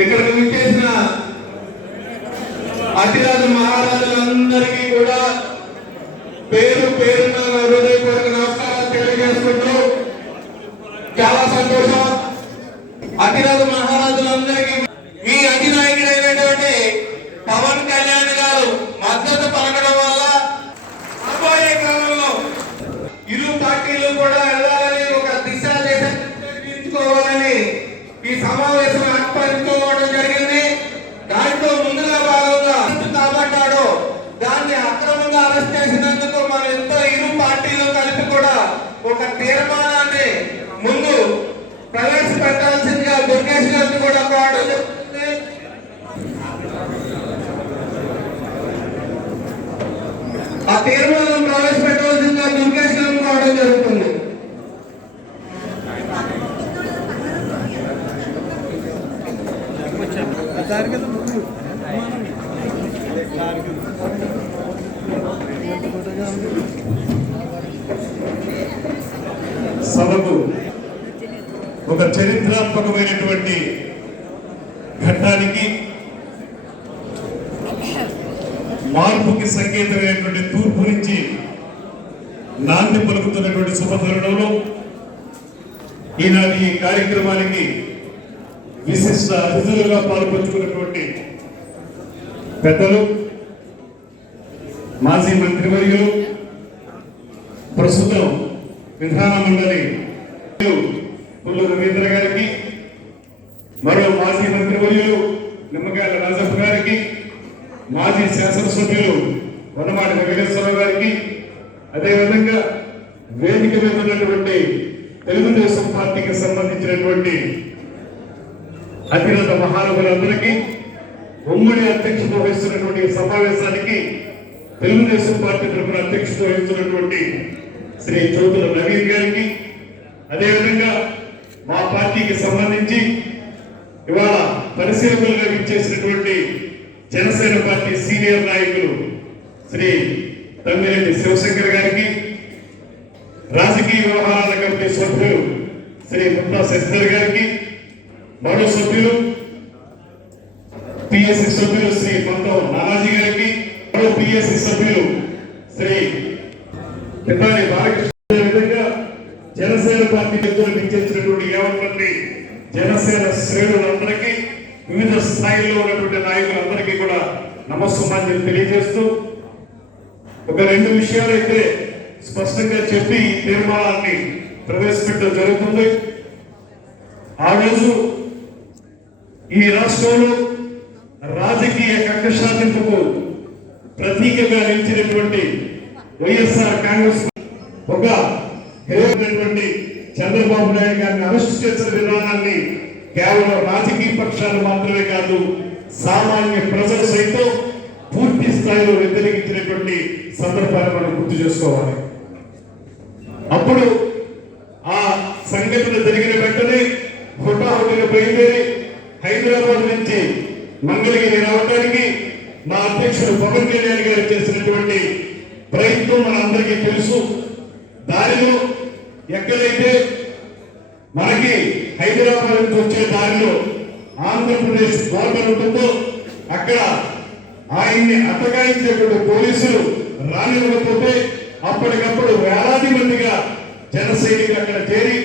ఇక్కడికి విచ్చేసిన అతిరాజు మహారాజులందరికీ కూడా పేరు పేరున హృదయపూర్వక నమస్కారాలు తెలియజేసుకుంటూ చాలా సంతోషం. అతిరాజు మహారాజులందరికీ మీ అధినాయకుడైనటువంటి పవన్ కళ్యాణ్ గారు మద్దతు పలకడం వల్ల రాబోయే కాలంలో ఇరు పార్టీలు కూడా వెళ్ళాలని ఒక దిశా తీసుకోవాలని ఈ సమావేశం ఏర్పరచుకోవడం జరిగింది. దాంట్లో ముందుగా భాగంగా కాబట్టాడో దాన్ని అక్రమంగా అరెస్ట్ చేసినందుకు మన ఎంతో ఇరు పార్టీలు కలిపి కూడా ఒక తీర్మానాన్ని ముందు ప్రవేశపెట్టాల్సిందిగా దుర్గేష్ గారిని కూడా కోరడం జరుగుతుంది. ఆ తీర్మానం ప్రవేశపెట్టవలసిందిగా దుర్గేష్ గారిని కోరడం జరుగుతుంది. సభకు ఒక చరిత్రాత్మకమైనటువంటి ఘట్టానికి మార్పుకి సంకేతమైనటువంటి తూర్పు నుంచి నాంది పలుకుతున్నటువంటి శుభతరుణంలో ఈనాటి ఈ కార్యక్రమానికి విశిష్ట అతిథులుగా పాల్పంచుకున్నటువంటి పెద్దలు, మాజీ మంత్రివర్యులు, ప్రస్తుతం విధాన మండలి పుల్లు రవీంద్ర గారికి, మరో మాజీ మంత్రివర్యులు నిమ్మకాయల రాజప్ప గారికి, మాజీ శాసనసభ్యులు వనమాడి వెంకటేశ్వరరావు గారికి, అదేవిధంగా వేదిక మీద ఉన్నటువంటి తెలుగుదేశం పార్టీకి సంబంధించినటువంటి అతిరథ మహానుభులందరికీ, ఉమ్మడి అధ్యక్షత వహిస్తున్నటువంటి సమావేశానికి తెలుగుదేశం పార్టీ తరఫున అధ్యక్షత వహిస్తున్నటువంటి శ్రీ చౌతుల నవీన్ గారికి, అదేవిధంగా మా పార్టీకి సంబంధించి ఇవాళ పరిశీలకులుగా విచ్చేసినటువంటి జనసేన పార్టీ సీనియర్ నాయకులు శ్రీ తమ్మిరెడ్డి శివశంకర్ గారికి, రాజకీయ వ్యవహారాల కమిటీ సభ్యులు శ్రీ ముత్తా శశిధర్ గారికి, మరో సభ్యులు పిఎస్సి సభ్యులు శ్రీ పంతం నానాజీ గారికి, మరో పిఎస్సి సభ్యులు శ్రీ పితాని బాలకృష్ణ, విధంగా జనసేన పార్టీ వ్యక్తులకు ఇచ్చేసినటువంటి యావత్మంది జనసేన శ్రేణులందరికీ, వివిధ స్థాయిలో ఉన్నటువంటి నాయకులందరికీ కూడా నమస్సుమాంజలి తెలియజేస్తూ ఒక రెండు విషయాలు అయితే స్పష్టంగా చెప్పి ఈ తీర్మానాన్ని ప్రవేశపెట్టడం జరుగుతుంది. ఆ రోజు ఈ రాష్ట్రంలో రాజకీయ కక్ష సాధింపుకు ప్రతీకగా నిలిచినటువంటి వైఎస్ఆర్ కాంగ్రెస్ ఒక చంద్రబాబు నాయుడు గారిని అరెస్ట్ చేసిన విధానాన్ని కేవలం రాజకీయ పక్షాలు మాత్రమే కాదు, సామాన్య ప్రజలు సైతం పూర్తి స్థాయిలో వ్యతిరేకించినటువంటి సందర్భాన్ని మనం గుర్తు చేసుకోవాలి. అప్పుడు ఆ సంఘటన జరిగిన వెంటనే హుటాహుటిన బయలుదేరి హైదరాబాద్ నుంచి మంగళగిరి రావడానికి మా అధ్యక్షుడు పవన్ కళ్యాణ్ గారు చేసినటువంటి ప్రయత్నం మన అందరికీ తెలుసు. దారిలో ఎక్కడైతే మనకి హైదరాబాద్ నుంచి వచ్చే దారిలో ఆంధ్రప్రదేశ్ బోర్డర్ ఉంటుందో అక్కడ ఆయన్ని అటకాయించేటువంటి పోలీసులు రానివ్వకపోతే అప్పటికప్పుడు వేలాది మందిగా జన సైనికులు అక్కడ చేరి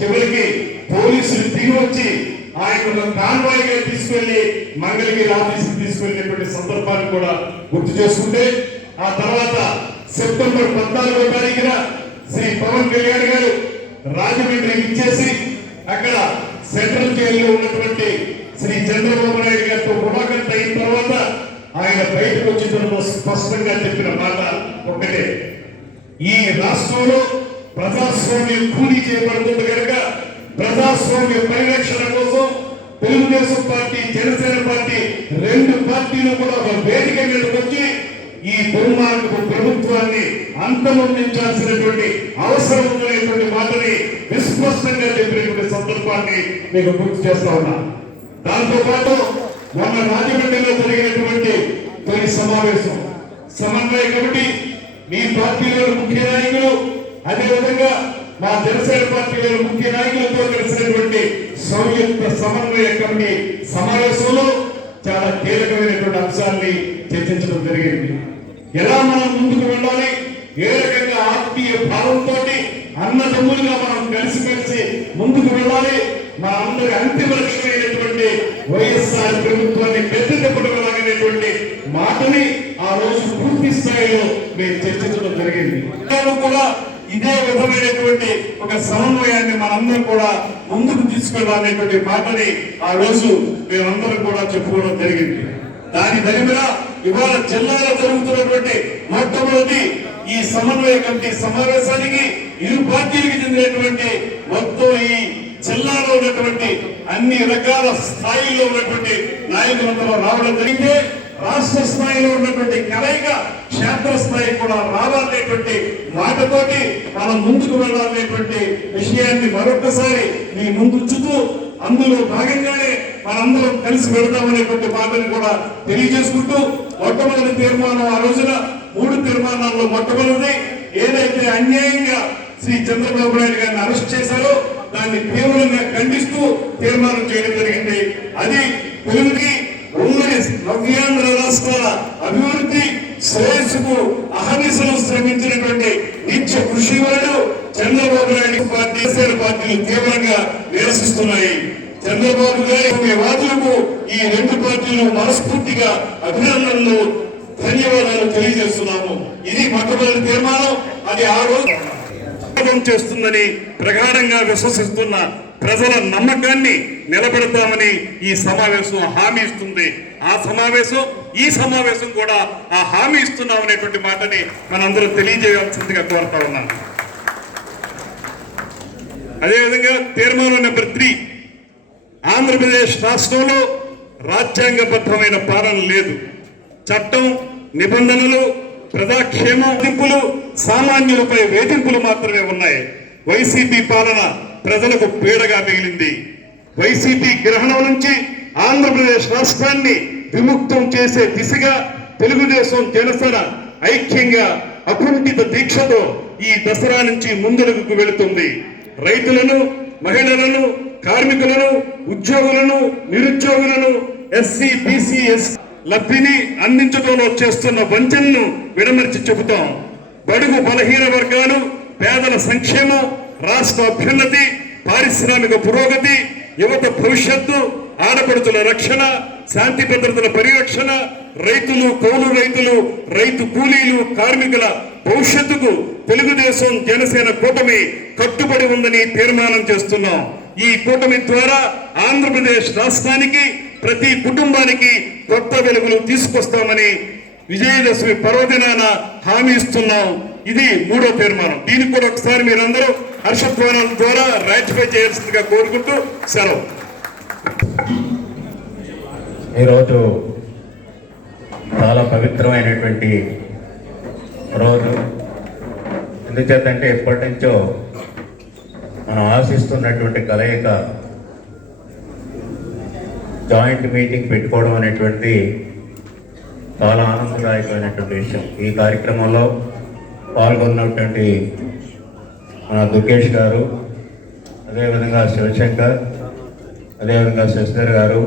చివరికి పోలీసులు దిగి వచ్చి ఆయన కాన్వాయ్ గా తీసుకెళ్లి మంగళగిరి ఆఫీస్కి తీసుకెళ్లినటువంటి సందర్భాన్ని కూడా గుర్తు చేసుకుంటే, ఆ తర్వాత సెప్టెంబర్ 14వ తారీఖున శ్రీ పవన్ కళ్యాణ్ గారు రాజమండ్రికి ఇచ్చేసి అక్కడ సెంట్రల్ జైల్లో ఉన్నటువంటి శ్రీ చంద్రబాబు నాయుడు గారితో ములాఖత్ అయిన తర్వాత ఆయన బయటకు వచ్చిన తర్వాత స్పష్టంగా చెప్పిన మాట ఒక్కటే, ఈ రాష్ట్రంలో ప్రజాస్వామ్యం కూలీ చేయబడుతుంది కనుక ప్రజాస్వామ్య పరిరక్షణ కోసం తెలుగుదేశం పార్టీ, జనసేన పార్టీ రెండు పార్టీలు కూడా ఒక వేదిక మీదకి వచ్చి ఈ దుర్మార్గపు ప్రభుత్వాన్ని అంతమొందించాల్సినటువంటి అవసరం ఉందనేటువంటి మాటని విస్పష్టంగా చెప్పినటువంటి సందర్భాన్ని మీకు గుర్తు చేస్తా ఉన్నా. దాంతో పాటు మొన్న రాజమండ్రిలో జరిగినటువంటి తొలి సమావేశం సమన్వయ కమిటీ, మీ పార్టీలో ముఖ్య నాయకులు, అదేవిధంగా మా జనసేన పార్టీలో ముఖ్య నాయకులతో కలిసినటువంటి సంయుక్త సమన్వయ కమిటీ సమావేశంలో చాలా కీలకమైనటువంటి అంశాన్ని చర్చించడం జరిగింది. ఎలా మనం ముందుకు వెళ్ళాలి, ఏ రకంగా ఆత్మీయ భావంతో అన్నదమ్ములుగా మనం కలిసిమెలిసి ముందుకు వెళ్ళాలి, మా అందరి అంతిమ లక్ష్యమైనటువంటి వైఎస్ఆర్ ప్రభుత్వాన్ని పెద్దపెట్టగలగనేటువంటి మాటని ఆ రోజు పూర్తి స్థాయిలో మేము చర్చించడం జరిగింది. కూడా ఇదే విధమైనటువంటి ఒక సమన్వయాన్ని మనందరం కూడా ముందుకు తీసుకెళ్లాలనేటువంటి మాటని ఆ రోజు మేమందరం కూడా చెప్పుకోవడం జరిగింది. దాని దరిమిలా ఇవాళ జిల్లాలో జరుగుతున్నటువంటి మొట్టమొదటి ఈ సమన్వయ కమిటీ సమావేశానికి ఇరు పార్టీలకు చెందినటువంటి మొత్తం ఈ జిల్లాలో ఉన్నటువంటి అన్ని రకాల స్థాయిలో ఉన్నటువంటి నాయకులందరూ రావడం జరిగితే రాష్ట్ర స్థాయిలో ఉన్నటువంటి కలయిక క్షేత్ర స్థాయి కూడా రావాలనేటువంటి మాటతోటి మనం ముందుకు వెళ్ళాలనేటువంటి విషయాన్ని మరొకసారి మీ ముందుంచుతూ అందులో భాగంగానే మనందరం కలిసి వెళదామనేటువంటి మాటని కూడా తెలియజేసుకుంటూ మొట్టమొదటి తీర్మానం ఆ రోజున 3 తీర్మానాల్లో మొట్టమొదటి ఏదైతే అన్యాయంగా శ్రీ చంద్రబాబు నాయుడు గారిని అరెస్ట్ చేశారో దాన్ని తీవ్రంగా ఖండిస్తూ తీర్మానం చేయడం జరిగింది. అది తెలుగుకి ఉమ్మడి నవ్యాంధ్ర రాష్ట్రాల అభివృద్ధి శ్రేయస్సుకు అహర్నిశలు శ్రమించినటువంటి నిత్య కృషి వలన చంద్రబాబు నాయుడు పార్టీలు తీవ్రంగా నిరసిస్తున్నాయి. చంద్రబాబు గారి వాదులకు ఈ 2 పార్టీలు మనస్ఫూర్తిగా అభినందనలు ధన్యవాదాలు తెలియజేస్తున్నాము. ఇది మొట్టమొదటి తీర్మానం. అది ఆ రోజు చేస్తుందని ప్రగాఢంగా విశ్వసిస్తున్న ప్రజల నమ్మకాన్ని నిలబెడతామని ఈ సమావేశం హామీ ఇస్తుంది. ఈ సమావేశం కూడా ఆ హామీ ఇస్తున్నాం అనేటువంటి మాటని మనందరూ తెలియజేయాల్సిందిగా కోరుతా ఉన్నాను. అదేవిధంగా తీర్మానం నెంబర్ 3, ఆంధ్రప్రదేశ్ రాష్ట్రంలో రాజ్యాంగబద్ధమైన పాలన లేదు. చట్టం, నిబంధనలు, ప్రజాక్షేమం వేధింపులు, సామాన్యులపై వేధింపులు మాత్రమే ఉన్నాయి. వైసీపీ పాలన ప్రజలకు పీడగా మిగిలింది. వైసీపీ గ్రహణం నుంచి ఆంధ్రప్రదేశ్ రాష్ట్రాన్ని విముక్తం చేసే దిశగా తెలుగుదేశం జనసేన ఐక్యంగా అకుంఠిత దీక్షతో ఈ దసరా నుంచి ముందడుగుకు వెళుతుంది. రైతులను, మహిళలను, కార్మికులను, ఉద్యోగులను, నిరుద్యోగులను, ఎస్సీ, బీసీ, లబ్ధిని అందించడంలో చేస్తున్న వంచనను విడమర్చి చెబుతాం. బడుగు బలహీన వర్గాలు, పేదల సంక్షేమం, రాష్ట్ర అభ్యున్నతి, పారిశ్రామిక పురోగతి, యువత భవిష్యత్తు, ఆడపడుతుల రక్షణ, శాంతి భద్రతల పరిరక్షణ, రైతులు, కౌలు రైతులు, రైతు కూలీలు, కార్మికుల భవిష్యత్తుకు తెలుగుదేశం జనసేన కూటమి కట్టుబడి ఉందని తీర్మానం చేస్తున్నాం. ఈ కూటమి ద్వారా ఆంధ్రప్రదేశ్ రాష్ట్రానికి, ప్రతి కుటుంబానికి కొత్త వెలుగులు తీసుకొస్తామని విజయదశమి పర్వదినాన హామీ ఇస్తున్నాం. ఇది 3వ తీర్మానం. దీనికి కూడా ఒకసారి మీరందరూ హర్షధ్వానాల ద్వారా రాటిఫై చేయాల్సిందిగా కోరుకుంటూ సెలవు. ఈరోజు చాలా పవిత్రమైనటువంటి రోజు. ఎందుచేతంటే ఎప్పటి నుంచో మనం ఆశిస్తున్నటువంటి కలయిక జాయింట్ మీటింగ్ పెట్టుకోవడం అనేటువంటిది చాలా ఆనందదాయకమైనటువంటి విషయం. ఈ కార్యక్రమంలో పాల్గొన్నటువంటి మన దుర్గేష్ గారు, అదేవిధంగా శివశంకర్, అదేవిధంగా శశిధర్ గారు,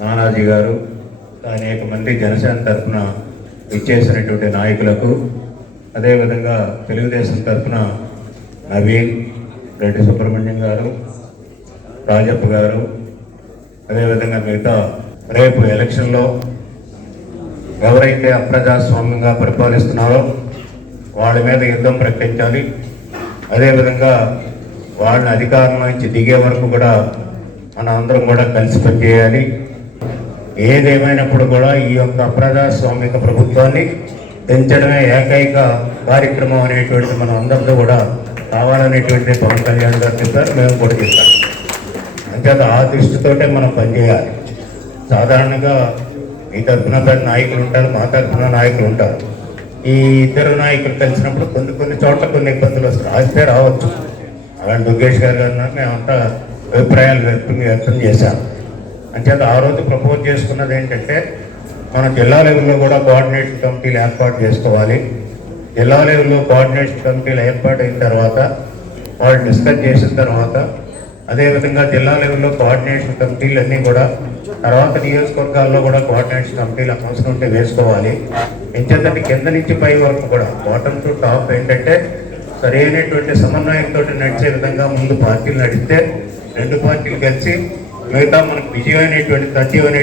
నానాజీ గారు, అనేక మంది జనసేన తరఫున ఇచ్చేసినటువంటి నాయకులకు, అదేవిధంగా తెలుగుదేశం తరఫున నవీన్, రెడ్డి సుబ్రహ్మణ్యం గారు, రాజప్ప గారు, అదేవిధంగా మిగతా రేపు ఎలక్షన్లో ఎవరైతే అప్రజాస్వామ్యంగా పరిపాలిస్తున్నారో వాళ్ళ మీద యుద్ధం ప్రకటించాలి. అదేవిధంగా వాళ్ళని అధికారం నుంచి దిగే వరకు కూడా మన అందరం కూడా కలిసి పనిచేయాలి. ఏదేమైనప్పుడు కూడా ఈ యొక్క అప్రజాస్వామిక ప్రభుత్వాన్ని పెంచడమే ఏకైక కార్యక్రమం అనేటువంటి మనం అందరితో కూడా కావాలనేటువంటి పవన్ కళ్యాణ్ గారు చెప్పారు, మేము కూడా చెప్తాం. అంచేత ఆ దృష్టితోటే మనం పనిచేయాలి. సాధారణంగా మీ తరఫున నాయకులు ఉంటారు, మా తరఫున నాయకులు ఉంటారు. ఈ ఇద్దరు నాయకులు కలిసినప్పుడు కొన్ని చోట్ల కొన్ని ఇబ్బందులు వస్తాయి, ఆస్తే రావచ్చు. అలాంటి దుర్గేష్ గారు కన్నా మేమంతా అభిప్రాయాలు వ్యక్తం చేశాం. అంచేత ఆ రోజు ప్రపోజ్ చేసుకున్నది ఏంటంటే మన జిల్లా లెవెల్లో కూడా కోఆర్డినేషన్ కమిటీలు ఏర్పాటు చేసుకోవాలి. జిల్లా లెవెల్లో కోఆర్డినేషన్ కమిటీలు ఏర్పాటైన తర్వాత వాళ్ళు డిస్కస్ చేసిన తర్వాత అదేవిధంగా జిల్లా లెవెల్లో కోఆర్డినేషన్ కమిటీలు అన్నీ కూడా తర్వాత నియోజకవర్గాల్లో కూడా కోఆర్డినేషన్ కమిటీలు అవసరం ఉంటే వేసుకోవాలి. ఎంచేతంటే కింద నుంచి పై వరకు కూడా బాటమ్ టు టాప్ ఏంటంటే సరైనటువంటి సమన్వయంతో నడిచే విధంగా ముందు పార్టీలు నడిస్తే రెండు పార్టీలు కలిసి మిగతా మనకు విజయం అనేటువంటి తథ్యం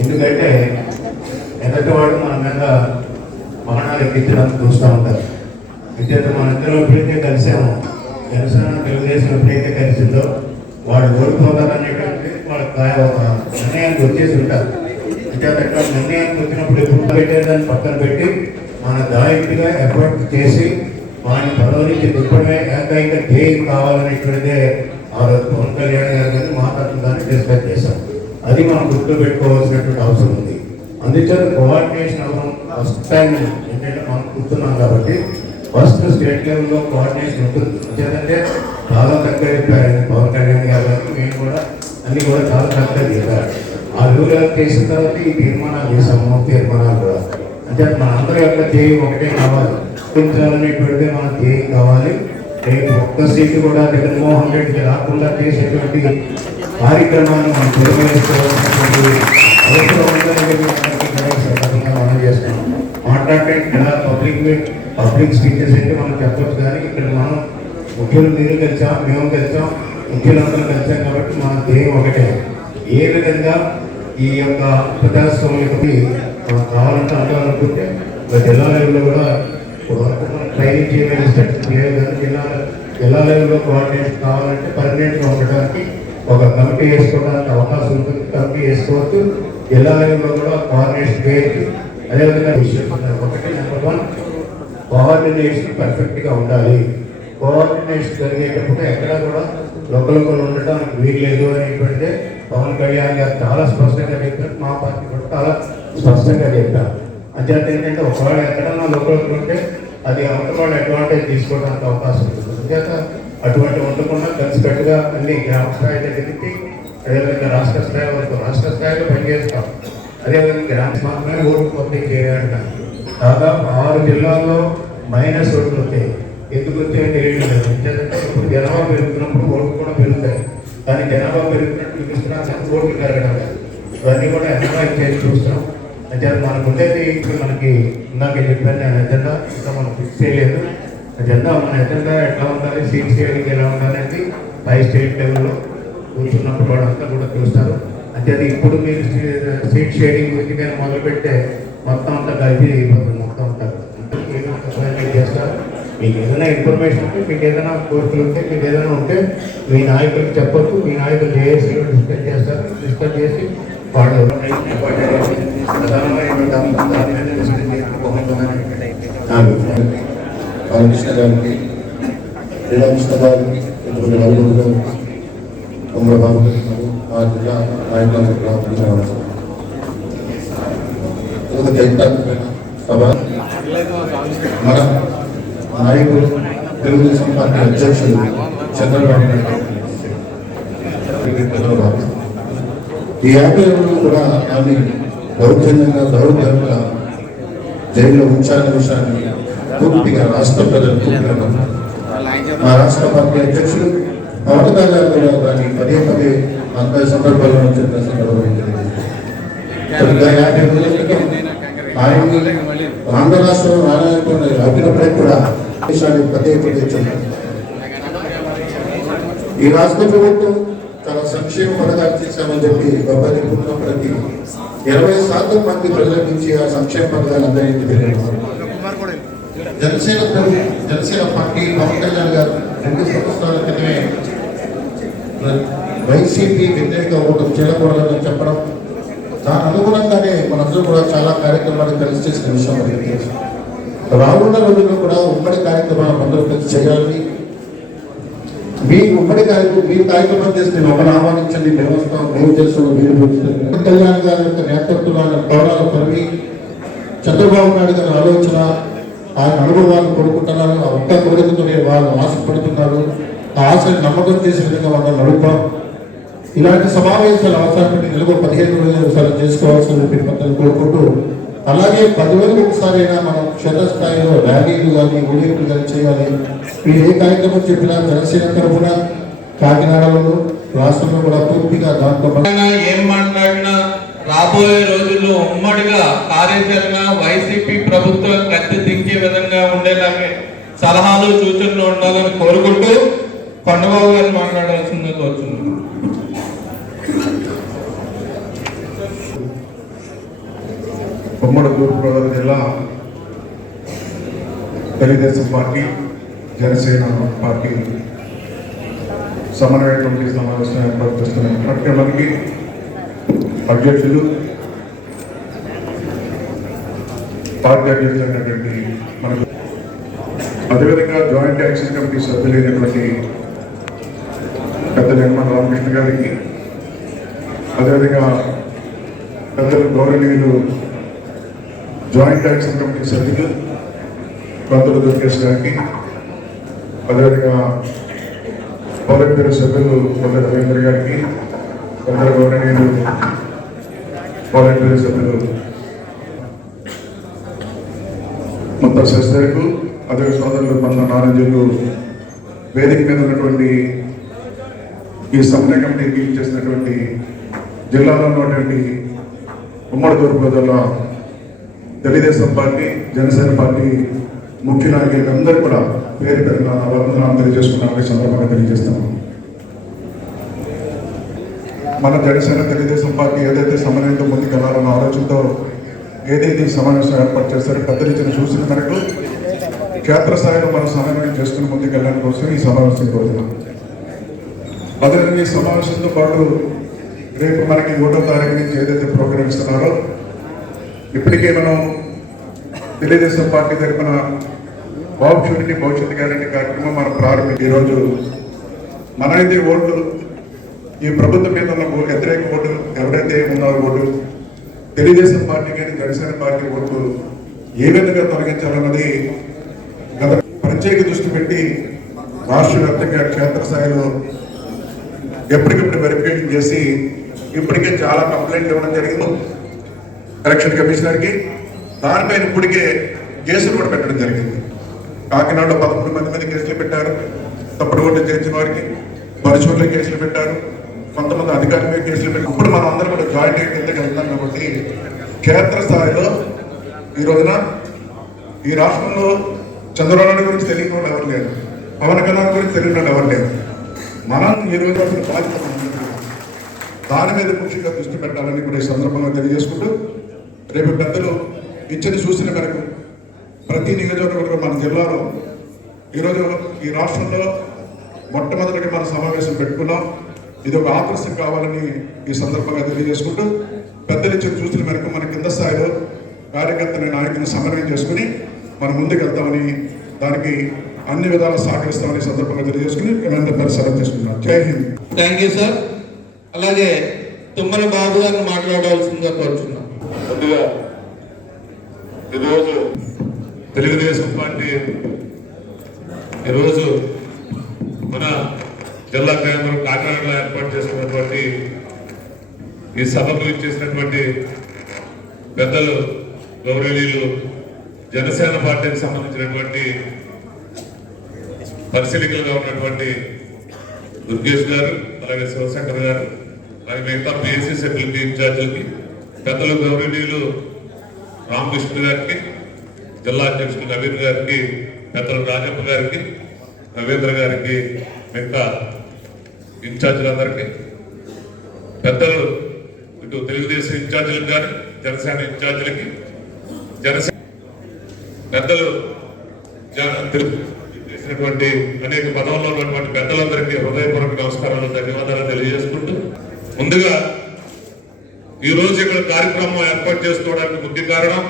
ఎందుకంటే ఎదుటివాడు మన మీద మరణాలు ఎక్కించడానికి చూస్తూ ఉంటారు. విద్యార్థి మనందరం ఎప్పుడైతే కలిసామో జనసేన తెలుగుదేశం ఎప్పుడైతే కలిసిందో వాడు ఓడిపోతారనేటువంటి వాళ్ళకి ఒక నిర్ణయానికి వచ్చేసి ఉంటారు. అంటే అట్లా నిర్ణయానికి వచ్చినప్పుడు ఎప్పుడు పెట్టేదాన్ని పక్కన పెట్టి మన గాయకుడిగా ఎఫర్ట్ చేసి వాడిని పదవి నుంచి దిప్పడమే ఏకైక ధ్యేయం కావాలనేటువంటిదే ఆ రోజు పవన్ కళ్యాణ్ గారు కానీ మాట్లాడుతుందని డిస్కస్ చేశాం. అది మనం గుర్తు పెట్టుకోవాల్సినటువంటి అవసరం ఉంది. అందుచేత కోఆర్డినేషన్ అవ్వడం ఫస్ట్ టైం ఏంటంటే మనం కూర్చున్నాం కాబట్టి ఫస్ట్ స్టేట్ లెవెల్లో కోఆర్డినేషన్ ఉంటుంది. ఎందుకంటే చాలా తక్కువ చెప్పారు పవన్ కళ్యాణ్ గారు మేము కూడా అన్ని కూడా చాలా తక్కువ చెప్పారు. ఆ రూల్ చేసిన తర్వాత ఈ తీర్మానాలు చేసాము. తీర్మానాలు కూడా అంటే మన అందరి యొక్క ధ్యేయం ఒకటే కావాలి, అనేటువంటిది మన ధ్యేయం కావాలి. రేపు ఒక్క సీటు కూడా జగన్మోహన్ రెడ్డికి రాకుండా చేసేటువంటి కార్యక్రమాన్ని మనం నిర్వహించుకోవాల్సినటువంటి అవసరం ఉందని మనం చేస్తున్నాం. మాట్లాడితే ఇలా పబ్లిక్ స్పీచెస్ అయితే మనం చెప్పచ్చు, కానీ ఇక్కడ మనం ముఖ్యులు మీరు కలిసాం, మేము కలిసాం, ముఖ్యులందరూ కలిసాం కాబట్టి మన ధ్యేయం ఒకటే. ఏ విధంగా ఈ యొక్క ప్రజాస్వామ్యకి కావాలంటే అంటాలనుకుంటే జిల్లా లెవెల్లో కూడా ట్రైనింగ్ చేయమని జిల్లా లెవెల్లో కోఆర్డినేషన్ కావాలంటే పర్మనెంట్గా ఉండడానికి ఒక కమిటీ వేసుకోవడానికి అవకాశం ఉంటుంది. కమిటీ వేసుకోవచ్చు. జిల్లా లెవెల్లో కూడా కోఆర్డినేషన్ చేయొచ్చు. అదేవిధంగా ఒకటి నెంబర్ 1 కోఆర్డినేషన్ పర్ఫెక్ట్గా ఉండాలి. కోఆర్డినేషన్ జరిగేటప్పుడు ఎక్కడ కూడా లోకల్ ఉండటానికి వీల్లేదు అనేటువంటిదే పవన్ కళ్యాణ్ గారు చాలా స్పష్టంగా చెప్పారు. మా పార్టీ కూడా చాలా స్పష్టంగా చెప్పారు. అంచేత ఏంటంటే ఒకవేళ ఎక్కడన్నా లోకల్ ఉంటే అది అవతల అడ్వాంటేజ్ తీసుకోవడానికి అవకాశం ఉంటుంది. అంచేత అటువంటి ఉండకుండా కలిసికట్టుగా అన్ని గ్రామ స్థాయి దగ్గరికి అదేవిధంగా రాష్ట్ర స్థాయి వరకు రాష్ట్ర స్థాయిలో పనిచేస్తాం. అదేవిధంగా గ్రామ మాత్రమే ఓటు పూర్తి చేయాలి. దాదాపు 6 జిల్లాల్లో మైనస్ ఓట్లు వస్తాయి. ఎందుకు వచ్చాయో తెలియలేదు. ఎందుకంటే ఇప్పుడు జనాభా పెరుగుతున్నప్పుడు ఓట్లు కూడా పెరుగుతాయి, కానీ జనాభా పెరుగుతున్నట్టు చూపిస్తున్నా ఓట్లు పెరగడం ఇవన్నీ కూడా ఎన్ఆర్ఐ చేసి చూస్తాం. అంటే మనకు ఉండేది మనకి ఇందాక చెప్పాను నేను ఎజెండా ఇంకా మనం ఫిక్స్ చేయలేదు. ఎజెండా మన ఎజెండా ఎట్లా ఉండాలి, సీట్ షేరింగ్ ఎలా ఉండాలి అనేది 5 స్టేట్ లెవెల్లో కూర్చున్నప్పుడు వాళ్ళంతా కూడా చూస్తారు. అంటే అది ఇప్పుడు మీరు సీట్ షేరింగ్ గురించి కానీ మొదలుపెట్టే మొత్తం అంతా కలిపి మొత్తం అంతా చేస్తారు. మీకు ఏదైనా ఇన్ఫర్మేషన్ ఉంటే, మీకు ఏదైనా కోరికలు ఉంటే, మీకు ఏదైనా ఉంటే మీ నాయకులకు చెప్పొచ్చు. మీ నాయకులు జేఏసీలో డిస్కస్ చేస్తారు. డిస్కస్ చేసి వాళ్ళు బాలకృష్ణ గారికి, శ్రీరామకృష్ణ గారికి, నలుగురు గారికి, చంద్రబాబు గారు, ఆ జిల్లా నాయకులకు సభ మన నాయకులు తెలుగుదేశం పార్టీ అధ్యక్షులు చంద్రబాబు నాయుడు ఈ 50 రోజులు కూడా ఆమె దౌర్జన్యంగా దౌర్జన్యంగా జైల్లో ఉంచాలనే విషయాన్ని పూర్తిగా రాష్ట్ర ప్రజలు పూర్తిగా మా రాష్ట్ర పార్టీ అధ్యక్షులు పవన్ కళ్యాణ్ కూడా దాన్ని పదే అంత సందర్భాల్లో చెప్పిన సందర్భం సరిగ్గా 50 రోజుల క్రితం ఆయన ఆంధ్ర రాష్ట్రంలో నారాయణ అభినప్పుడే కూడా విషయాన్ని పదే చెప్పారు. ఈ రాష్ట్ర ప్రభుత్వం చాలా సంక్షేమ పథకాలు చేశామని చెప్పి గొప్పది పుట్టినప్పటికీ 20% మంది ప్రజల నుంచి ఆ సంక్షేమ పథకాలు అందరికీ తెలియదు. జనసేన పార్టీ పవన్ కళ్యాణ్ గారు 2 సంవత్సరాల క్రితమే వైసీపీ వ్యతిరేక ఓటు చేయకూడదని చెప్పడం, దాని అనుగుణంగానే మనందరూ కూడా చాలా కార్యక్రమాలు కలిసి చేసిన విషయం మనకి తెలుసు. రానున్న రోజుల్లో కూడా ఉమ్మడి కార్యక్రమాలు అందరూ కలిసి చేయాలని, మీ ఉమ్మడి మీరు కార్యక్రమం చేస్తే మమ్మల్ని ఆహ్వానించండి, మేము వస్తాం, మేము చేస్తాం, మీరు పవన్ కళ్యాణ్ గారి యొక్క నేతృత్వంలో గౌరవాలు పరిమి చంద్రబాబు నాయుడు గారి ఆలోచన ఆయన అనుభవాలు కోరుకుంటున్నారు. ఆ ఒక్క కోరికతోనే వాళ్ళు ఆశపడుతున్నారు. ఆ ఆశని నమ్మకం చేసే విధంగా వాళ్ళని నడుపుతాం. ఇలాంటి సమావేశాలు అవసరపడి నెలకు 15 రోజులు చేసుకోవాల్సిన పద్ధతులు కోరుకుంటూ అలాగే 10 రోజులకు ఒకసారైనా మనం క్షేత్రస్థాయిలో ర్యాలీలు కానీ ఊరేగింపులు కానీ చేయాలి. మీరు ఏ కార్యక్రమం చెప్పినా జనసేన తరఫున కాకినాడలో రాష్ట్రంలో కూడా పూర్తిగా దాంట్లో ఏం మాట్లాడినా రాబోయే రోజుల్లో ఉమ్మడిగా కార్యాచరణ వైసీపీ ప్రభుత్వం గద్దె దించే విధంగా ఉండేలాగే సలహాలు సూచనలు ఉండాలని కోరుకుంటూ కొండబాబు గారు మాట్లాడాల్సిందే కోరుతున్నాను. ఉమ్మడి తూర్పుగోదావరి జిల్లా తెలుగుదేశం పార్టీ జనసేన పార్టీ సమన్వయ కమిటీ సమావేశం ఏర్పాటు చేస్తున్న కార్యక్రమానికి అధ్యక్షులు పార్టీ అధ్యక్షులైనటువంటి మనకు అదేవిధంగా జాయింట్ యాక్షన్ కమిటీ సభ్యులైనటువంటి పెద్ద నిర్మల రామకృష్ణ గారికి, అదేవిధంగా పెద్దలు గౌరవనీయులు జాయింట్ యాక్షన్ కమిటీ సభ్యులు పెద్దలు దుర్గేష్ గారికి, అదేవిధంగా పౌర బ్యూరో సభ్యులు కొండ రవీంద్ర గారికి, పెద్దలు గౌరవనీయులు పౌర బ్యూరో సభ్యులు మొత్తం శస్త్రకు, అదే సోదరులు పంద నారాయణులు, వేదిక మీద ఉన్నటువంటి ఈ సమన్వయ కమిటీకి చేసినటువంటి జిల్లాలో ఉన్నటువంటి ఉమ్మడి తూర్పుగోదావరి తెలుగుదేశం పార్టీ జనసేన పార్టీ ముఖ్య నాయకులందరూ కూడా పేరు పేరున వందనాలు తెలియజేసుకున్నారని సందర్భంగా తెలియజేస్తున్నాం. మన జనసేన తెలుగుదేశం పార్టీ ఏదైతే సమన్వయంతో ముందుకెళ్లాలన్న ఆలోచనతో ఏదైతే ఈ సమావేశం ఏర్పాటు చేస్తారో పెద్దలు ఇచ్చిన సూచన మేరకు క్షేత్రస్థాయిలో మనం సమన్వయం చేసుకుని ముందుకెళ్ళడానికి కోసం ఈ సమావేశం కోరుతున్నాం. అదేవిధంగా ఈ సమావేశంతో పాటు రేపు మనకి 1వ తారీఖు నుంచి ఏదైతే ప్రోగ్రామ్ ఇస్తున్నారో ఇప్పటికే మనం తెలుగుదేశం పార్టీ తరఫున బాబు షూరిటీ భవిష్యత్ గ్యారెంటీ కార్యక్రమం మనం ప్రారంభించి ఈరోజు మనైతే ఓట్లు ఈ ప్రభుత్వం మీద ఉన్న వ్యతిరేక ఓటు ఎవరైతే ఉన్నారో ఓటు తెలుగుదేశం పార్టీ కానీ జనసేన పార్టీ ఓటు ఏ విధంగా తొలగించాలన్నది గత ప్రత్యేక దృష్టి పెట్టి రాష్ట్ర వ్యాప్తంగా క్షేత్రస్థాయిలో ఎప్పటికప్పుడు వెరిఫికేషన్ చేసి ఇప్పటికే చాలా కంప్లైంట్లు ఇవ్వడం జరిగింది ఎలక్షన్ కమిషనర్కి. దానిపైన ఇప్పటికే కేసులు కూడా పెట్టడం జరిగింది. కాకినాడలో 11 మంది మీద కేసులు పెట్టారు, తప్పుడు ఓట్లు చేర్చిన వారికి పరిశోధన కేసులు పెట్టారు, కొంతమంది అధికారుల మీద కేసులు పెట్టారు. ఇప్పుడు మనం అందరం కూడా జాయింట్ కిందకి వెళ్తాం కాబట్టి క్షేత్రస్థాయిలో ఈ రోజున ఈ రాష్ట్రంలో చంద్రబాబు నాయుడు గురించి తెలియని వాళ్ళు ఎవరు లేరు, పవన్ కళ్యాణ్ గురించి తెలియని వాళ్ళు ఎవరు లేరు. మనం ఈ రోజు అసలు బాధ్యత దాని మీద ముఖ్యంగా దృష్టి పెట్టాలని కూడా ఈ సందర్భంగా తెలియజేసుకుంటూ రేపు పెద్దలు ఇచ్చిన సూచన మేరకు ప్రతి నియోజకవర్గం మన జిల్లాలో ఈరోజు ఈ రాష్ట్రంలో మొట్టమొదటిగా మన సమావేశం పెట్టుకున్నాం. ఇది ఒక ఆదర్శం కావాలని ఈ సందర్భంగా తెలియజేసుకుంటూ పెద్దలు ఇచ్చిన సూచన మేరకు మన కింద స్థాయిలో కార్యకర్తని నాయకుని సమన్వయం చేసుకుని మనం ముందుకు వెళ్తామని, దానికి అన్ని విధాలు సహకరిస్తామని సందర్భంగా తెలియజేసుకుని మేమందరూ సెలవు తీసుకున్నాం. జై హింద్. Thank you sir. అలాగే తుమ్మల బాబు గారిని మాట్లాడవలసిందిగా కోరుతున్నాం. ముందుగా ఈరోజు తెలుగుదేశం పార్టీ ఈరోజు మన జిల్లా కేంద్రం కాకినాడలో ఏర్పాటు చేసినటువంటి ఈ సభకు ఇచ్చేసినటువంటి పెద్దలు గౌరవనీయులు జనసేన పార్టీకి సంబంధించినటువంటి పరిశీలకులుగా ఉన్నటువంటి దుర్గేష్ గారు, అలాగే శివశంకర్ గారు, అలాగే మిగతా పిఎస్సీ సభ్యులకి ఇన్ఛార్జీలకి, పెద్దలు గౌరవనీయులు రామకృష్ణ గారికి, జిల్లా అధ్యక్షులు నవీన్ గారికి, పెద్దలు రాజప్ప గారికి, రవీంద్ర గారికి, మిగతా ఇన్ఛార్జీలందరికీ, పెద్దలు ఇటు తెలుగుదేశం ఇన్ఛార్జీలకు కానీ జనసేన ఇన్ఛార్జీలకి, జనసేన పెద్దలు చేసినటువంటి అనేక పదవుల్లో ఉన్నటువంటి పెద్దలందరికీ హృదయపూర్వక నమస్కారాలు, ధన్యవాదాలు తెలియజేసుకుంటూ ముందుగా ఈ రోజు ఇక్కడ కార్యక్రమం ఏర్పాటు చేసుకోవడానికి ముఖ్య కారణం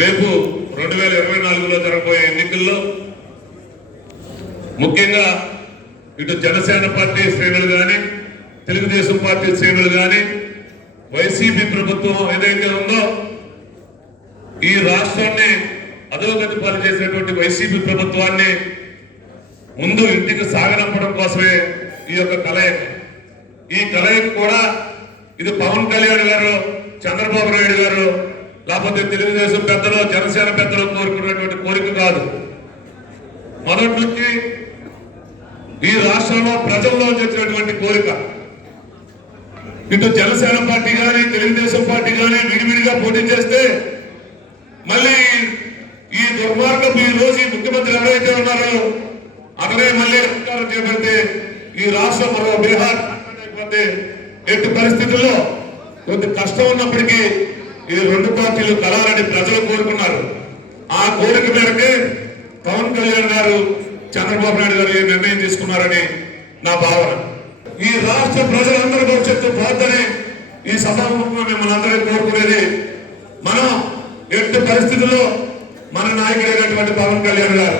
రేపు 2024లో జరగబోయే ఎన్నికల్లో ముఖ్యంగా ఇటు జనసేన పార్టీ శ్రేణులు కానీ తెలుగుదేశం పార్టీ శ్రేణులు కానీ వైసీపీ ప్రభుత్వం ఏదైతే ఉందో ఈ రాష్ట్రాన్ని అధోగతి పాలు చేసినటువంటి వైసీపీ ప్రభుత్వాన్ని ముందు ఇంటికి సాగనంపడం కోసమే ఈ యొక్క కలయిక. ఈ కలయిక కూడా ఇది పవన్ కళ్యాణ్ గారు చంద్రబాబు నాయుడు గారు లేకపోతే తెలుగుదేశం పెద్దలు జనసేన పెద్దలు కోరుకున్నటువంటి కోరిక కాదు. మొదటి నుంచి ఈ రాష్ట్రంలో ప్రజల్లో వచ్చినటువంటి కోరిక. ఇటు జనసేన పార్టీ కానీ తెలుగుదేశం పార్టీ కానీ విడివిడిగా పోటీ చేస్తే మళ్ళీ ఈ దుర్మార్గం ఈ రోజు ఈ ముఖ్యమంత్రి ఎవరైతే ఉన్నారో అతనే మళ్ళీ అధికారం చేపడితే ఈ రాష్ట్రం మరో బీహార్ అయిపోతే ఎట్టి పరిస్థితుల్లో కొంత కష్టం ఉన్నప్పటికీ ఈ రెండు పార్టీలు కలాలని ప్రజలు కోరుకున్నారు. ఆ కోరిక మేరకే పవన్ కళ్యాణ్ గారు చంద్రబాబు నాయుడు గారు ఏ నిర్ణయం తీసుకున్నారని నా భావన. ఈ రాష్ట్ర ప్రజలందరి భవిష్యత్తు బాధ్యతని ఈ సభాముఖంగా మిమ్మల్ని అందరూ కోరుకునేది మనం ఎట్టి పరిస్థితుల్లో మన నాయకుడైనటువంటి పవన్ కళ్యాణ్ గారు,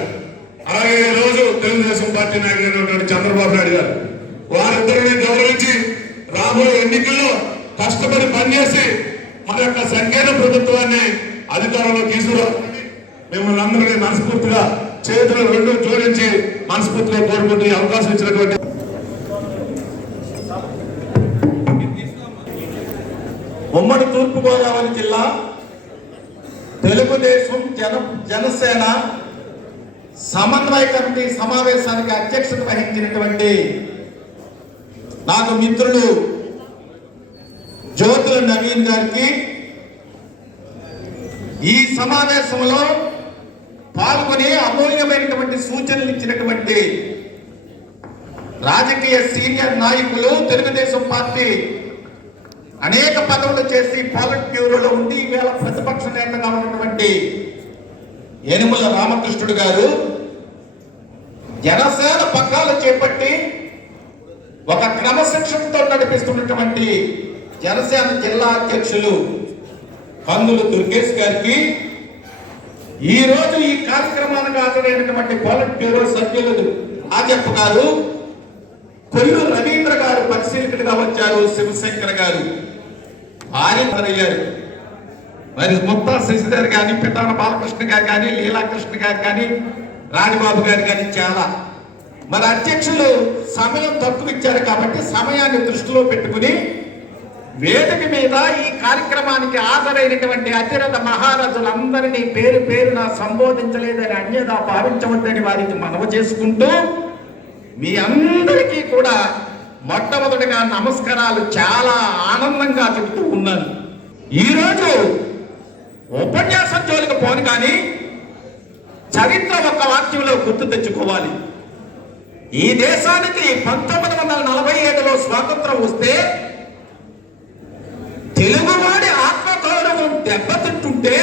అలాగే ఈ రోజు తెలుగుదేశం పార్టీ నాయకుడైనటువంటి చంద్రబాబు నాయుడు గారు, వారిద్దరిని గౌరవించి రాబోయే ఎన్నికల్లో కష్టపడి పనిచేసి మన యొక్క సంకీర్ణ ప్రభుత్వాన్ని అధికారంలో తీసుకురావాలని మిమ్మల్ని అందరినీ మనస్ఫూర్తిగా చేతులు రెండు జోడించి మనస్ఫూర్తిగా కోరుకుంటూ ఈ అవకాశం ఇచ్చినటువంటి ఉమ్మడి తూర్పుగోదావరి జిల్లా తెలుగుదేశం జనసేన సమన్వయ కమిటీ సమావేశానికి అధ్యక్షత వహించినటువంటి నాకు మిత్రులు జ్యోతుల నవీన్ గారికి, ఈ సమావేశంలో పాల్గొని అమూల్యమైనటువంటి సూచనలు ఇచ్చినటువంటి రాజకీయ సీనియర్ నాయకులు, తెలుగుదేశం పార్టీ అనేక పదవులు చేసి పాలిట్ బ్యూరోలో ఉండి ఈవేళ ప్రతిపక్ష నేతగా ఉన్నటువంటి యనుమల రామకృష్ణుడు గారు, జనసేన పగ్గాలు చేపట్టి ఒక క్రమశిక్షణతో నడిపిస్తున్నటువంటి జనసేన జిల్లా అధ్యక్షులు కందులు దుర్గేష్ గారికి, ఈ రోజు ఈ కార్యక్రమానికి హాజరైనటువంటి పాలిట్ బ్యూరో సభ్యులు రాజప్ప గారు, కొల్లు రవీంద్ర గారు పరిశీలకుడిగా వచ్చారు, శివశంకర్ గారు భార్యయ్యారు, మరి ముత్తా శశిధర్ గాని, పిటాన బాలకృష్ణ గారు కానీ, లీలాకృష్ణ గారు కానీ, రాజబాబు గారు కానీ చాలా. మరి అధ్యక్షులు సమయం తక్కువ ఇచ్చారు కాబట్టి సమయాన్ని దృష్టిలో పెట్టుకుని వేదిక మీద ఈ కార్యక్రమానికి హాజరైనటువంటి అతిరథ మహారాజులందరినీ పేరు పేరున సంబోధించలేదని అన్యదా భావించవద్దని వారికి మనవి చేసుకుంటూ మీ అందరికీ కూడా మొట్టమొదటిగా నమస్కారాలు చాలా ఆనందంగా చెబుతూ ఉన్నాను. ఈరోజు ఉపన్యాసం జోలికి పోను కానీ చరిత్ర ఒక వాక్యంలో గుర్తు తెచ్చుకోవాలి. ఈ దేశానికి 1947లో స్వాతంత్రం వస్తే తెలుగువాడి ఆత్మగౌరవం దెబ్బతింటుంటే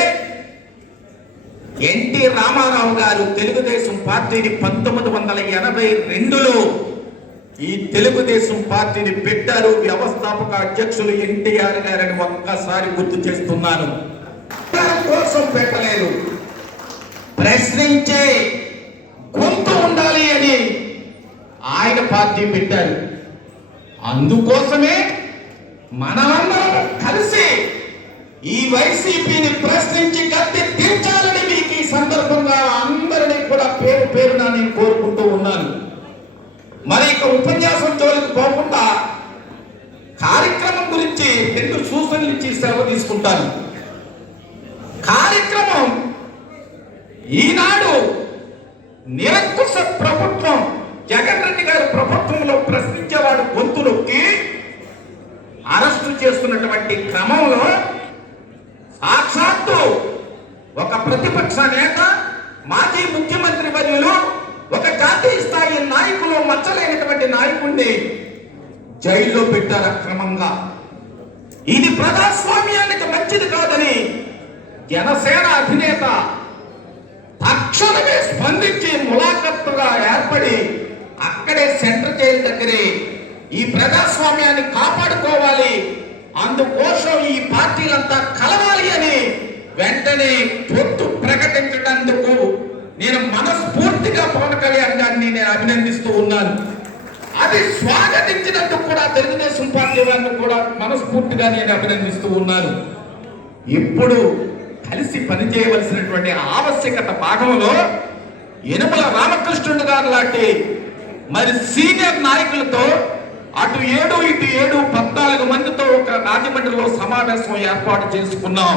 ఎన్టీ రామారావు గారు తెలుగుదేశం పార్టీని 1982లో ఈ తెలుగుదేశం పార్టీని పెట్టారు. వ్యవస్థాపక అధ్యక్షులు ఎన్టీఆర్ గారని ఒక్కసారి గుర్తు చేస్తున్నాను. కోసం పెట్టలేదు, ప్రశ్నించే గొంతు ఉండాలి అని ఆయన పార్టీ పెట్టారు. అందుకోసమే మనమందరం కలిసి ఈ వైసీపీని ప్రశ్నించి గద్దె దించాలని మీకు ఈ సందర్భంగా అందరినీ కూడా పేరు పేరున నేను కోరుకుంటూ ఉన్నాను. మరి ఇక ఉపన్యాసం జోలికి పోకుండా కార్యక్రమం గురించి 2 సూచనలు ఇచ్చి సెలవు తీసుకుంటాను. కార్యక్రమం ఈనాడు నిరంకుశ ప్రభుత్వం, జగన్ రెడ్డి గారి ప్రభుత్వంలో ప్రశ్నించేవాడు గొంతులొక్కి అరెస్టు చేస్తున్నటువంటి క్రమంలో సాక్షాత్తు ఒక ప్రతిపక్ష నేత, మాజీ ముఖ్యమంత్రి వర్యులు, ఒక జాతీయ స్థాయి నాయకులు, మచ్చలేనటువంటి నాయకుడిని జైల్లో పెట్టారు అక్రమంగా. ఇది ప్రజాస్వామ్యానికి మంచిది కాదని జనసేన అధినేత తక్షణమే స్పందించి ములాఖత్తుగా ఏర్పడి అక్కడే సెంట్రల్ జైలు దగ్గరే ఈ ప్రజాస్వామ్యాన్ని కాపాడుకోవాలి, అందుకోసం ఈ పార్టీలంతా కలవాలి అని వెంటనే పొత్తు ప్రకటించడానికి నేను మనస్ఫూర్తిగా పవన్ కళ్యాణ్ గారిని నేను అభినందిస్తూ ఉన్నాను. అది స్వాగతించినందుకు కూడా తెలుగుదేశం పార్టీ వారిని కూడా మనస్ఫూర్తిగా నేను అభినందిస్తూ ఉన్నాను. ఇప్పుడు కలిసి పనిచేయవలసినటువంటి ఆవశ్యకత భాగంలో యనుమల రామకృష్ణుడు గారు లాంటి మరి సీనియర్ నాయకులతో అటు 7 ఇటు 7 14 మందితో ఒక రాజమండ్రిలో సమావేశం ఏర్పాటు చేసుకున్నాం,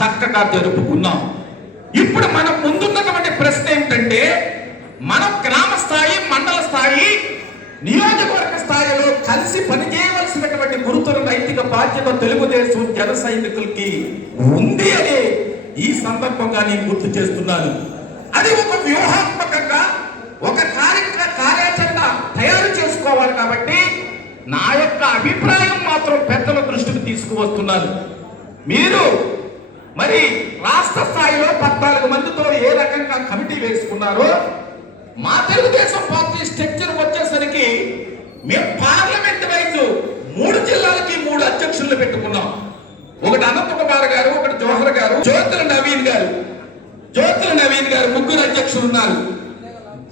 చక్కగా జరుపుకున్నాం. ఇప్పుడు మనం ముందున్నటువంటి ప్రశ్న ఏమిటంటే, మనం గ్రామ స్థాయి, మండల స్థాయి, నియోజకవర్గ స్థాయిలో కలిసి పనిచేయవలసినటువంటి గురుతర నైతిక బాధ్యత తెలుగుదేశం జన సైనికులకి ఉంది అని ఈ సందర్భంగా నేను గుర్తు చేస్తున్నాను. అది ఒక వ్యూహాత్మకంగా ఒక కార్యాచరణ తయారు చేసుకోవాలి. కాబట్టి నా యొక్క అభిప్రాయం మాత్రం పెద్దల దృష్టికి తీసుకువస్తున్నాను. మీరు మరి రాష్ట్ర స్థాయిలో 14 మందితో ఏ రకంగా కమిటీ వేసుకున్నారో, మా తెలుగుదేశం పార్టీ స్ట్రక్చర్ వచ్చేసరికి మేము పార్లమెంట్ వైజ్ 3 జిల్లాలకి 3 అధ్యక్షులను పెట్టుకున్నాం. ఒకటి అనంతకుమార్ గారు, ఒకటి జోహర్ గారు, జ్యోతుల నవీన్ గారు 3 అధ్యక్షులు ఉన్నారు.